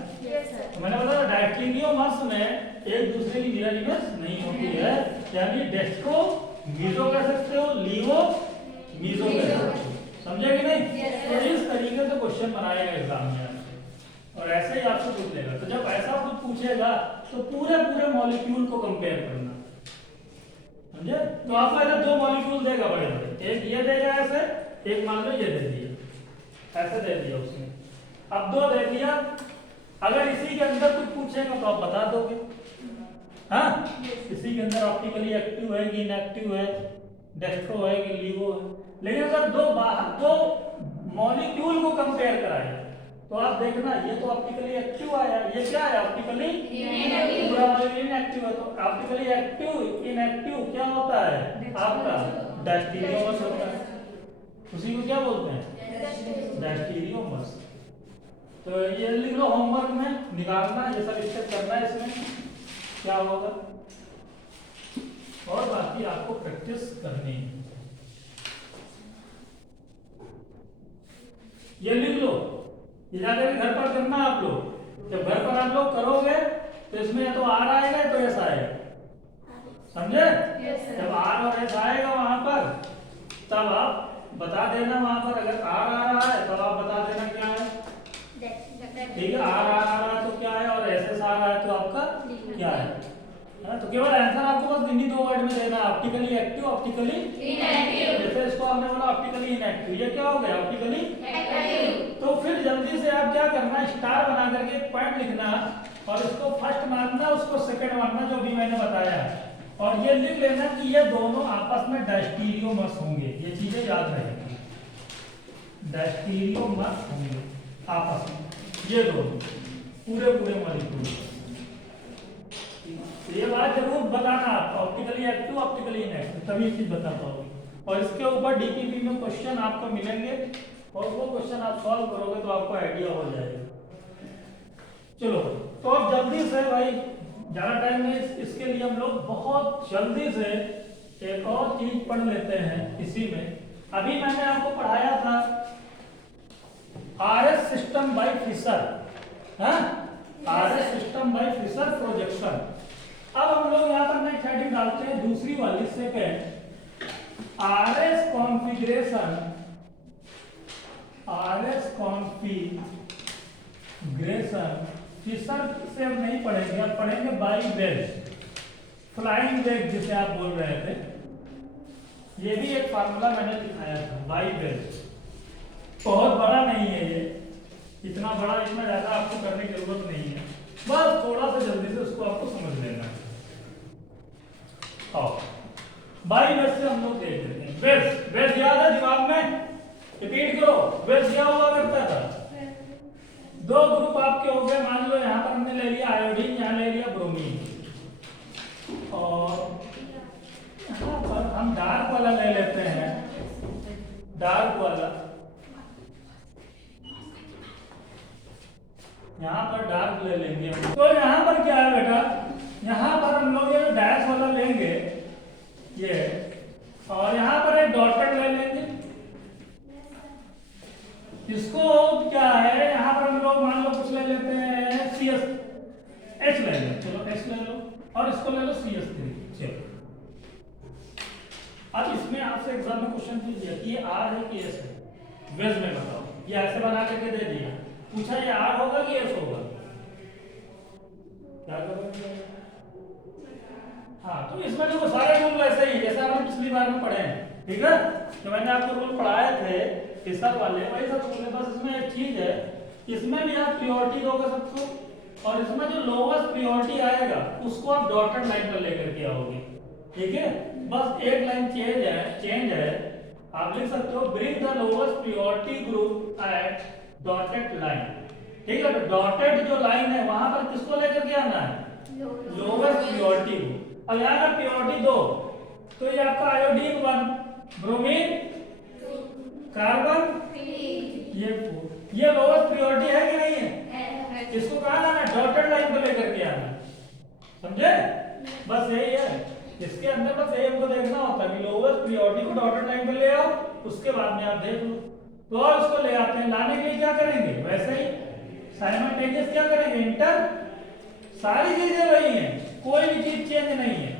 तो मैंने बताया डायस्टीरियोमर्स में एक दूसरे की मिरर इमेज नहीं होती है, यानी डेस्ट्रो मीजो कह सकते हो, लीवो मीजो कह सकते हो, समझे कि नहीं? तो इस तरीके से क्वेश्चन बनाएगा एग्जाम में आपसे, और ऐसे ही आपसे पूछ लेगा। तो जब ऐसा कुछ पूछेगा तो पूरे पूरे मॉलिक्यूल को कंपेयर करना, समझे? तो आपको ऐसे 2 मॉलिक्यूल देगा बड़े बड़े, एक ये देगा ऐसे, एक मान लो ये दे दिया, ऐसे दे दिया उसने, अब 2 दे दिया, अगर इसी के अंदर कुछ पूछेगा तो आप बता दोगे, हाँ? इसी के अंदर ऑप्टिकली एक्टिव है कि इनएक्टिव है, डेस्ट्रो है कि लीवो है। लेकिन अगर दो मॉलिक्यूल को कंपेयर कराए तो आप देखना ये तो ऑप्टिकली एक्टिव आया, ये क्या है? Optically inactive. पूरा मॉलिक्यूल इनएक्टिव है, तो ऑप्टिकली एक्टिव इनएक्टिव क्या होता है? आपका डायस्टीरियोमर्स होता है, उसी को क्या बोलते हैं? डायस्टीरियोमर्स। तो ये लिख लो होमवर्क में, निकालना ये सब स्टेप करना है, इसमें क्या होगा, और बाकी आपको प्रैक्टिस करनी है। ये लिख लो, ये जाकर घर पर करना आप लोग। जब घर पर आप लोग करोगे तो इसमें या तो आर आएगा तो एस आएगा, समझे? जब आर और एस आएगा वहां पर तब आप बता देना, वहां पर अगर आर आ रहा है तब आप बता देना क्या है, ठीक है? आर आ रहा है तो क्या है, और एस एस आ रहा है तो आपका क्या है, तो केवल आंसर आपको बस इन्हीं 2 वर्ड में देना, ऑप्टिकली एक्टिव, ऑप्टिकली इनएक्टिव। जैसे इसको आपने बोला ऑप्टिकली इनएक्टिव, ये क्या हो गया? Optically active. तो फिर जल्दी से आप क्या करना, स्टार बना करके एक पॉइंट लिखना, और इसको फर्स्ट मानना, उसको सेकंड मानना, जो भी मैंने बताया, और ये लिख लेना कि ये दोनों आपस में डायस्टीरियोमर्स होंगे, ये चीजें याद रहेंगी। डायस्टीरियोमर होंगे आपस में, ये दोनों पूरे पूरे मॉलिक्यूल। ये बात जरूर बताना आप, ऑप्टिकली एक्टिव ऑप्टिकली इनएक्टिव, तभी ये चीज बता पाओगे। और इसके ऊपर डीपीपी में क्वेश्चन आपको मिलेंगे और वो क्वेश्चन आप सॉल्व करोगे तो आपको आइडिया हो जाएगा। चलो तो अब जल्दी से भाई, ज्यादा टाइम नहीं, इसके लिए हम लोग बहुत जल्दी से एक और चीज पढ़ लेते हैं इसी में। अभी मैंने आपको पढ़ाया था आरएस सिस्टम बाय फिशर, हाँ, RS system by Fisher projection. अब हम लोग यहाँ पर नेक्स्ट हेडिंग डालते हैं दूसरी वाली, second RS configuration, RS configuration Fisher से हम नहीं पढ़ेंगे, अब पढ़ेंगे बाई वेज, फ्लाइंग वेज जिसे आप बोल रहे थे। ये भी एक फार्मूला मैंने दिखाया था, बाई वेज। बहुत बड़ा नहीं है ये, इतना बड़ा, इतना ज्यादा आपको करने की जरूरत नहीं है, बस थोड़ा सा जल्दी से उसको आपको समझ लेना है। बाई वेज से हम लोग देख लेते हैं। वेज, वेज याद है दिमाग में, रिपीट करो। वेज क्या हुआ करता था, दो ग्रुप आपके हो गए, मान लो यहाँ पर हमने ले लिया आयोडीन, यहाँ ले लिया ब्रोमीन, और यहाँ पर हम डार्क वाला ले लेते हैं, डार्क वाला, यहाँ पर डार्क ले लेंगे। तो यहाँ पर क्या है बेटा, यहाँ पर हम लोग ये डैश वाला लेंगे ये, और यहाँ पर एक डॉटेड ले लेंगे। इसको क्या है, यहाँ पर हम लोग मान लो कुछ ले लेते हैं CS, H ले लो, चलो H ले लो, और इसको ले लो CS3। चलो अब इसमें आपसे एग्जाम में क्वेश्चन पूछ दिया कि ये R है कि S है, वेज में बताओ। ये ऐसे बना करके दे दिया, पूछा ये R होगा कि S होगा, क्या करोगे? हाँ, तो इसमें देखो सारे रूल वैसे ही जैसे आपने पिछली बार में पढ़े हैं, ठीक है। तो मैंने आपको रूल पढ़ाए थे फिशर वाले, वही सब रूल है। बस इसमें एक चीज है, इसमें भी आप प्रियोरिटी दोगे सबको, और इसमें जो लोवेस्ट प्रियोरिटी आएगा उसको आप डॉटेड लाइन पर लेकर के आओगे, ठीक है। बस एक लाइन चेंज है, आप लिख सकते हो bring the lowest priority group at dotted line, ठीक है। डॉटेड जो लाइन है वहां पर किसको लेकर के आना है, लोवेस्ट प्रियोरिटी को। अब यहाँ का प्रियोरिटी 2, तो ये आपका आयोडीन 1, ब्रोमीन, कार्बन, ये 4, ये लोवेस्ट प्रियोरिटी है कि नहीं है? इसको कहाँ लाना है, डॉटेड लाइन पर लेकर के आना, समझे? बस यही है, इसके अंदर बस यही हमको देखना होता है कि लोवेस्ट प्रियोरिटी को डॉटेड लाइन पर ले आओ, उसके बाद में आप देख लो। तो और उसको ले आते हैं, लाने के लिए क्या करेंगे, वैसे ही साइमल्टेनियस क्या करेंगे, इंटर, सारी चीजें वही हैं, कोई भी चीज चेंज नहीं है।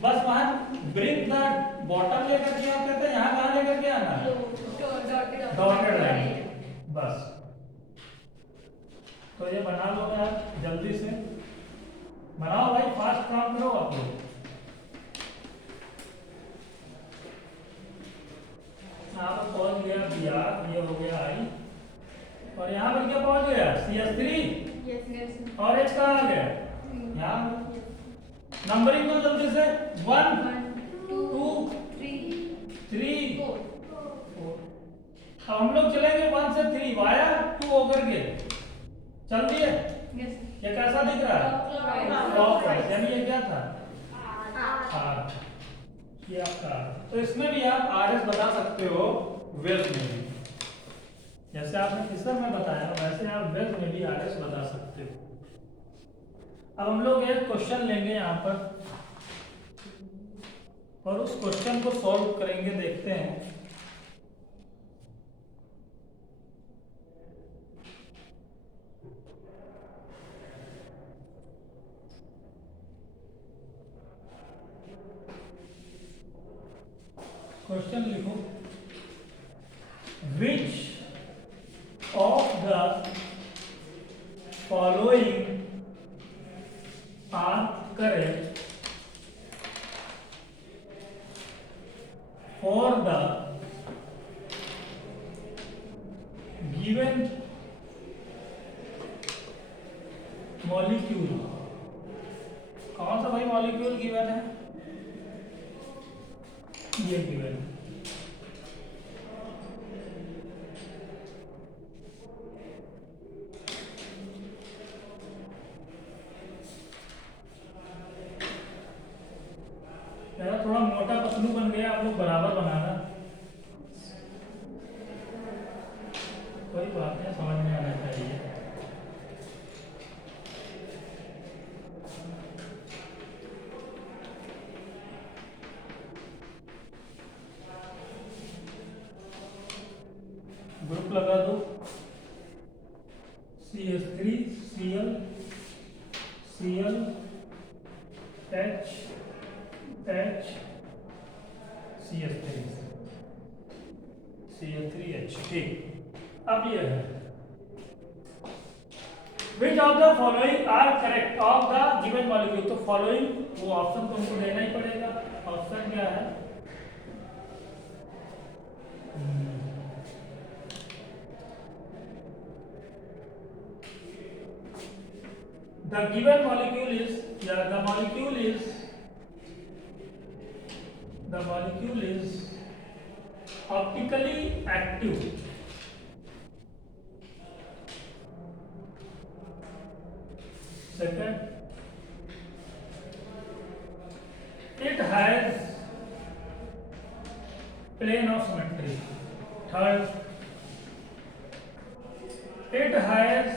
बस वहां ब्रिंग द बॉटम लेकर के आते थे, यहाँ कहाँ लेकर के आना है, डॉटेड लाइन, बस। तो ये बना लो यार, जल्दी से बनाओ भाई, फास्ट काम करो आप लोग। यहाँ पर पहुंच गया Br, ये हो गया I, और यहाँ पर क्या पहुंच गया CS3, और H कहाँ आ गया, यहाँ। नंबरिंग तो जल्दी से, 1 2 3 4। अब हम लोग चलेंगे 1 से 3 वाया 2 होकर के, चल दिए। ये कैसा दिख रहा है, क्लॉकवाइज, यानी ये क्या था, R, ये आपका। तो इसमें भी आप RS बता सकते हो, वेज में भी, जैसे आपने फिशर में बताया वैसे आप वेज में भी RS बता सकते हो। अब हम लोग एक क्वेश्चन लेंगे यहाँ पर, और उस क्वेश्चन को सॉल्व करेंगे, देखते हैं। क्वेश्चन लिखो, which of the following are correct for the given molecule. कौन सा भाई मॉलिक्यूल गिवन है, ये गिवन है। करते हैं, समझ में आना चाहिए। ग्रुप लगा दो, CH3 Cl Cl H H CH3 CH3H। ठीक, अब ये है which of the following are correct of the given molecule। तो following वो ऑप्शन तो हमको देना ही पड़ेगा। ऑप्शन क्या है? The given molecule is, yeah, the molecule is optically active, second, it has plane of symmetry, third, it has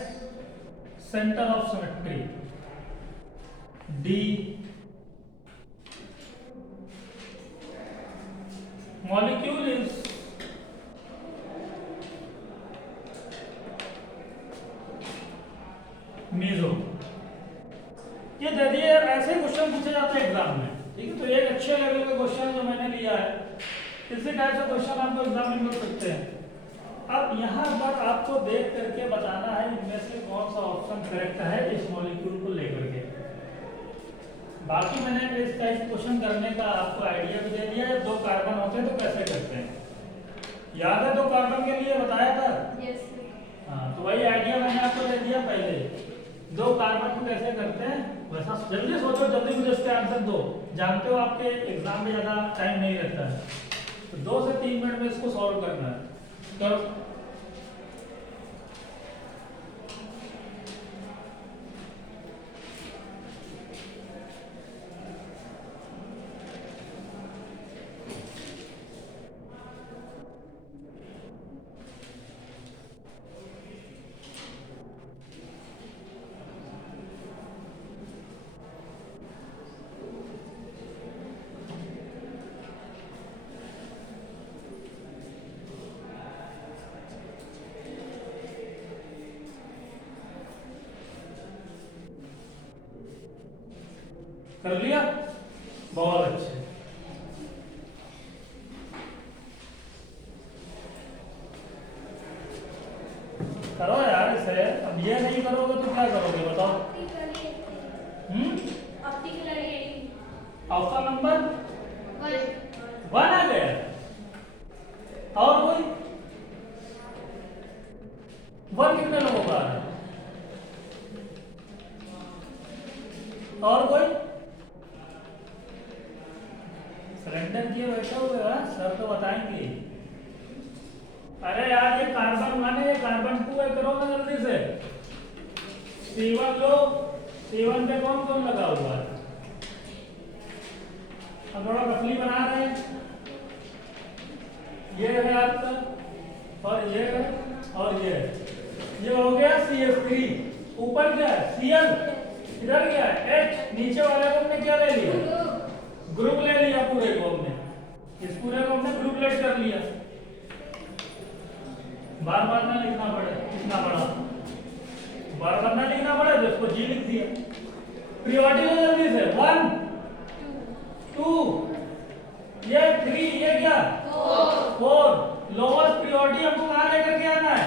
center of symmetry, D, molecule is meso। ये दे दिए। ऐसे क्वेश्चन पूछे जाते हैं एग्जाम में, ठीक है। तो एक अच्छे लेवल का क्वेश्चन जो मैंने लिया है, इसी टाइप से क्वेश्चन आपको एग्जाम में मिल सकते हैं। अब यहाँ पर आपको देख करके बताना है इनमें से कौन सा ऑप्शन करेक्ट है इस मॉलिक्यूल को लेकर के। बाकी मैंने इस टाइप क्वेश्चन करने का आपको आइडिया भी दे दिया है। 2 कार्बन होते हैं तो कैसे करते हैं, याद है? 2 कार्बन के लिए बताया था। यस। हाँ, तो वही आइडिया मैंने आपको दे दिया पहले। 2 कार्बन को कैसे करते हैं वैसा जल्दी सोचो, जल्दी मुझे इसके आंसर दो। जानते हो आपके एग्जाम में ज्यादा टाइम नहीं रहता है, तो 2 से 3 मिनट में इसको सॉल्व करना है। करो। कर लिया? बहुत अच्छे। करो यार इसे। अब ये नहीं करोगे तो क्या करोगे बताओ? ऑप्शन नंबर 1 आ गया। और कोई 1 कितने लोगों का है? और कोई सरेंडर किए बैठे हुए हैं सर, तो बताएंगे। अरे यार ये कार्बन 1 है, ये कार्बन 2 है, करो ना जल्दी से। C1 लो, C1 पे कौन कौन लगा हुआ है? अब थोड़ा रफली बना रहे हैं। ये है आपका, और ये है, और ये हो गया CH3। ऊपर क्या है? Cl। इधर क्या है? H। नीचे वाले को हमने क्या ले लिया? ग्रुप ले लिया। पूरे को हमने, इस पूरे को हमने ग्रुपलेट कर लिया। बार बार ना लिखना पड़े, कितना बड़ा बार बार ना लिखना पड़े तो इसको G लिख दिया। प्रियोरिटी में जल्दी से 1 2 ये 3 ये क्या 4। लोवेस्ट प्रियोरिटी हमको कहाँ लेकर के आना है?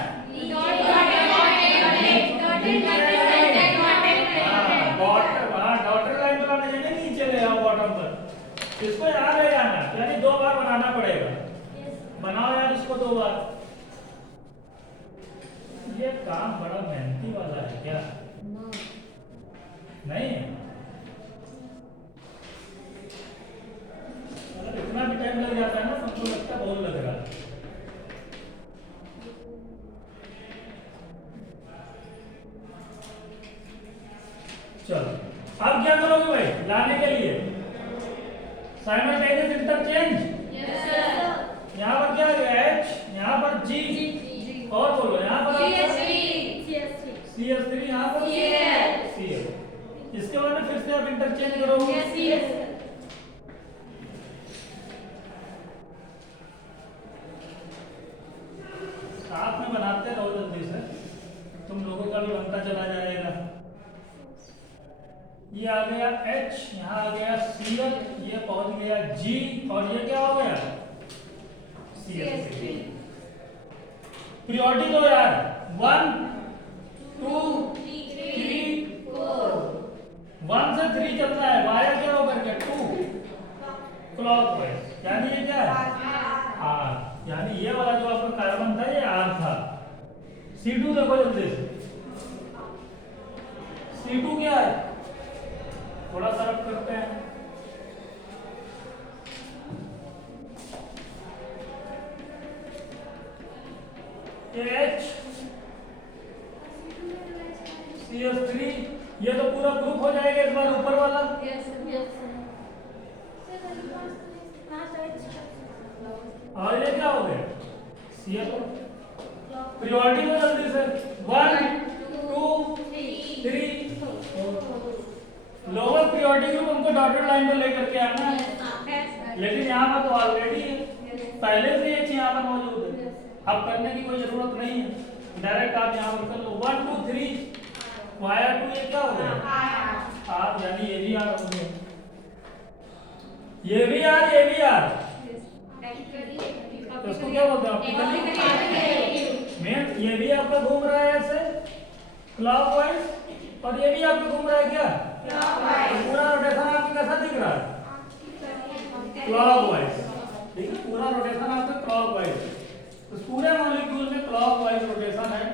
डॉटर लाइन बनाने जाएंगे, नीचे ले आओ बॉटम पर। इसको यहाँ ले जाना, यानी 2 बार बनाना पड़ेगा। बनाओ यार इसको 2 बार। ये काम बड़ा मेहनती वाला है क्या? नहीं है? अगर इतना भी टाइम लग जाता है ना, हमको लगता है बहुत लग रहा है। चलो अब क्या करोगे भाई लाने के लिए? Simultaneous interchange. Yes sir. यहाँ पर क्या है? H, यहाँ पर G। और बोलो यहाँ पर CH3 यहाँ पर Cl। इसके बाद में फिर से आप इंटरचेंज करोगे साथ में बनाते रहो जल्दी से, तुम लोगों का भी बनता चला जाएगा। ये आ गया H, यहाँ आ गया Cl, ये पहुंच गया G, और ये क्या हो गया CH3। पीरियोडिक हो यार, 1 2 3 4, 1 से 3 चलता है, वाया क्या होगा 2 क्लॉकवाइज, यानी ये क्या है R, यानी ये वाला जो आपका कार्बन था ये R था। C2 देखो जल्दी से, C2 क्या है, थोड़ा सा रब करते हैं। H CH3, ये तो पूरा ग्रुप हो जाएगा इस बार ऊपर वाला। और ये क्या हो गया Cl। पीरियोडिक में जल्दी से 1 2 3 लोअर पीरियोडिक ग्रुप हमको डॉटेड लाइन पर लेकर के आना है, लेकिन यहाँ पर तो ऑलरेडी है, पहले से H यहाँ पर मौजूद है, अब करने की कोई जरूरत नहीं है, डायरेक्ट आप यहाँ पर कर लो 1 2 3 वाया 2, ये क्या हो गया R, यानी ये भी R हो गया, ये भी R, ये भी R। तो इसको क्या बोलते हैं ऑप्टिकली मेन, ये भी आपका घूम रहा है ऐसे क्लॉकवाइज, और ये भी आपका घूम रहा है क्या क्लॉकवाइज, पूरा रोटेशन आपका कैसा दिख रहा है क्लॉकवाइज, ठीक है, पूरा रोटेशन आपका क्लॉकवाइज। तो पूरे मॉलिक्यूल में क्लॉकवाइज रोटेशन है,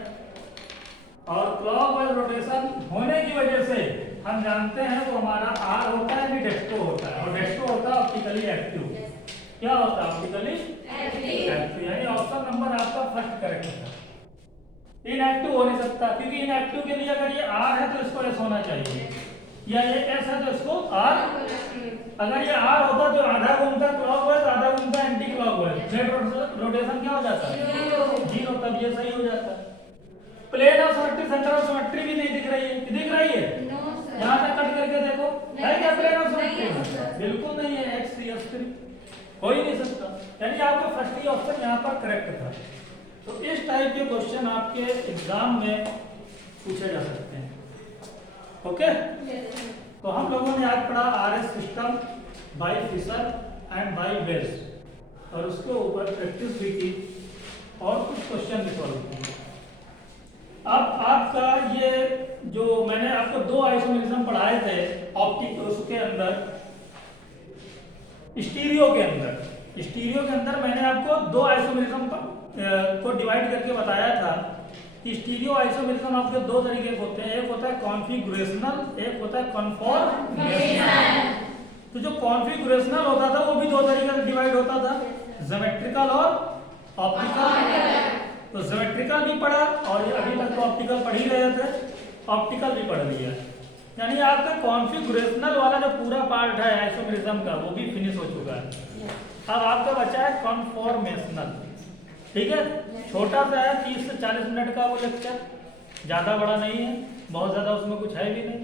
और क्लॉकवाइज रोटेशन होने की वजह से हम जानते हैं वो हमारा R होता है, डेस्टो होता है, और डेस्टो होता है ऑप्टिकली एक्टिव। क्या होता है ऑप्टिकली एक्टिव, यानी ऑप्शन नंबर आपका फर्स्ट करेक्ट है। इनएक्टिव हो नहीं सकता, क्योंकि इनएक्टिव के लिए अगर ये R है तो इसको S होना चाहिए, या ये S है तो इसको R, अगर ये R होता तो आधा घूमता क्लॉकवाइज, आधा घूमता एंटी क्लॉकवाइज, जेड रोटेशन क्या हो जाता है 0, तब ये सही हो जाता है। Plane of symmetry, centre of symmetry भी नहीं दिख रही है, दिख रही है यहाँ तक कट करके देखो, है क्या प्लेन ऑफ सिमेट्री, बिल्कुल नहीं है, H CH3 हो ही नहीं सकता, यानी आपका फर्स्ट ही ऑप्शन यहाँ पर करेक्ट था। तो इस टाइप के क्वेश्चन आपके एग्जाम में पूछे जा सकते हैं। ओके, तो हम लोगों ने आज पढ़ा RS system by Fisher and by bells, और उसके ऊपर प्रैक्टिस भी की और कुछ क्वेश्चन भी सॉल्व किए। अब आपका ये जो मैंने आपको 2 आइसोमेरिज्म पढ़ाए थे ऑप्टिक, उसके अंदर स्टीरियो के अंदर मैंने आपको 2 आइसोमेरिज्म को डिवाइड करके बताया था कि स्टीरियो आइसोमेरिज्म आपके 2 तरीके के होते हैं, एक होता है कॉन्फिगरेशनल, एक होता है कन्फॉर्मेशनल। तो जो कॉन्फिगरेशनल होता था वो भी 2 तरीके से डिवाइड होता था, ज्योमेट्रिकल और ऑप्टिकल। तो ज्योमेट्रिकल भी पढ़ा, और ये अभी तक तो ऑप्टिकल पढ़ ही रहे थे, ऑप्टिकल भी पढ़ लिया, यानी आपका कॉन्फिगरेशनल वाला जो पूरा पार्ट है आइसोमेरिज्म का वो भी फिनिश हो चुका है। अब आपका बचा है कन्फॉर्मेशनल, ठीक है, छोटा सा है, 30 से 40 मिनट का वो लेक्चर, ज़्यादा बड़ा नहीं है, बहुत ज़्यादा उसमें कुछ है भी नहीं।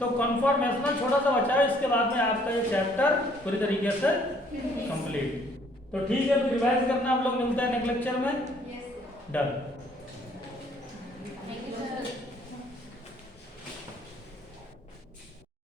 तो कन्फॉर्मेशनल छोटा सा बचा है, इसके बाद में आपका ये चैप्टर पूरी तरीके से कंप्लीट। तो ठीक है, तो रिवाइज करना, आप लोग मिलते हैं नेक्स्ट लेक्चर में, डन।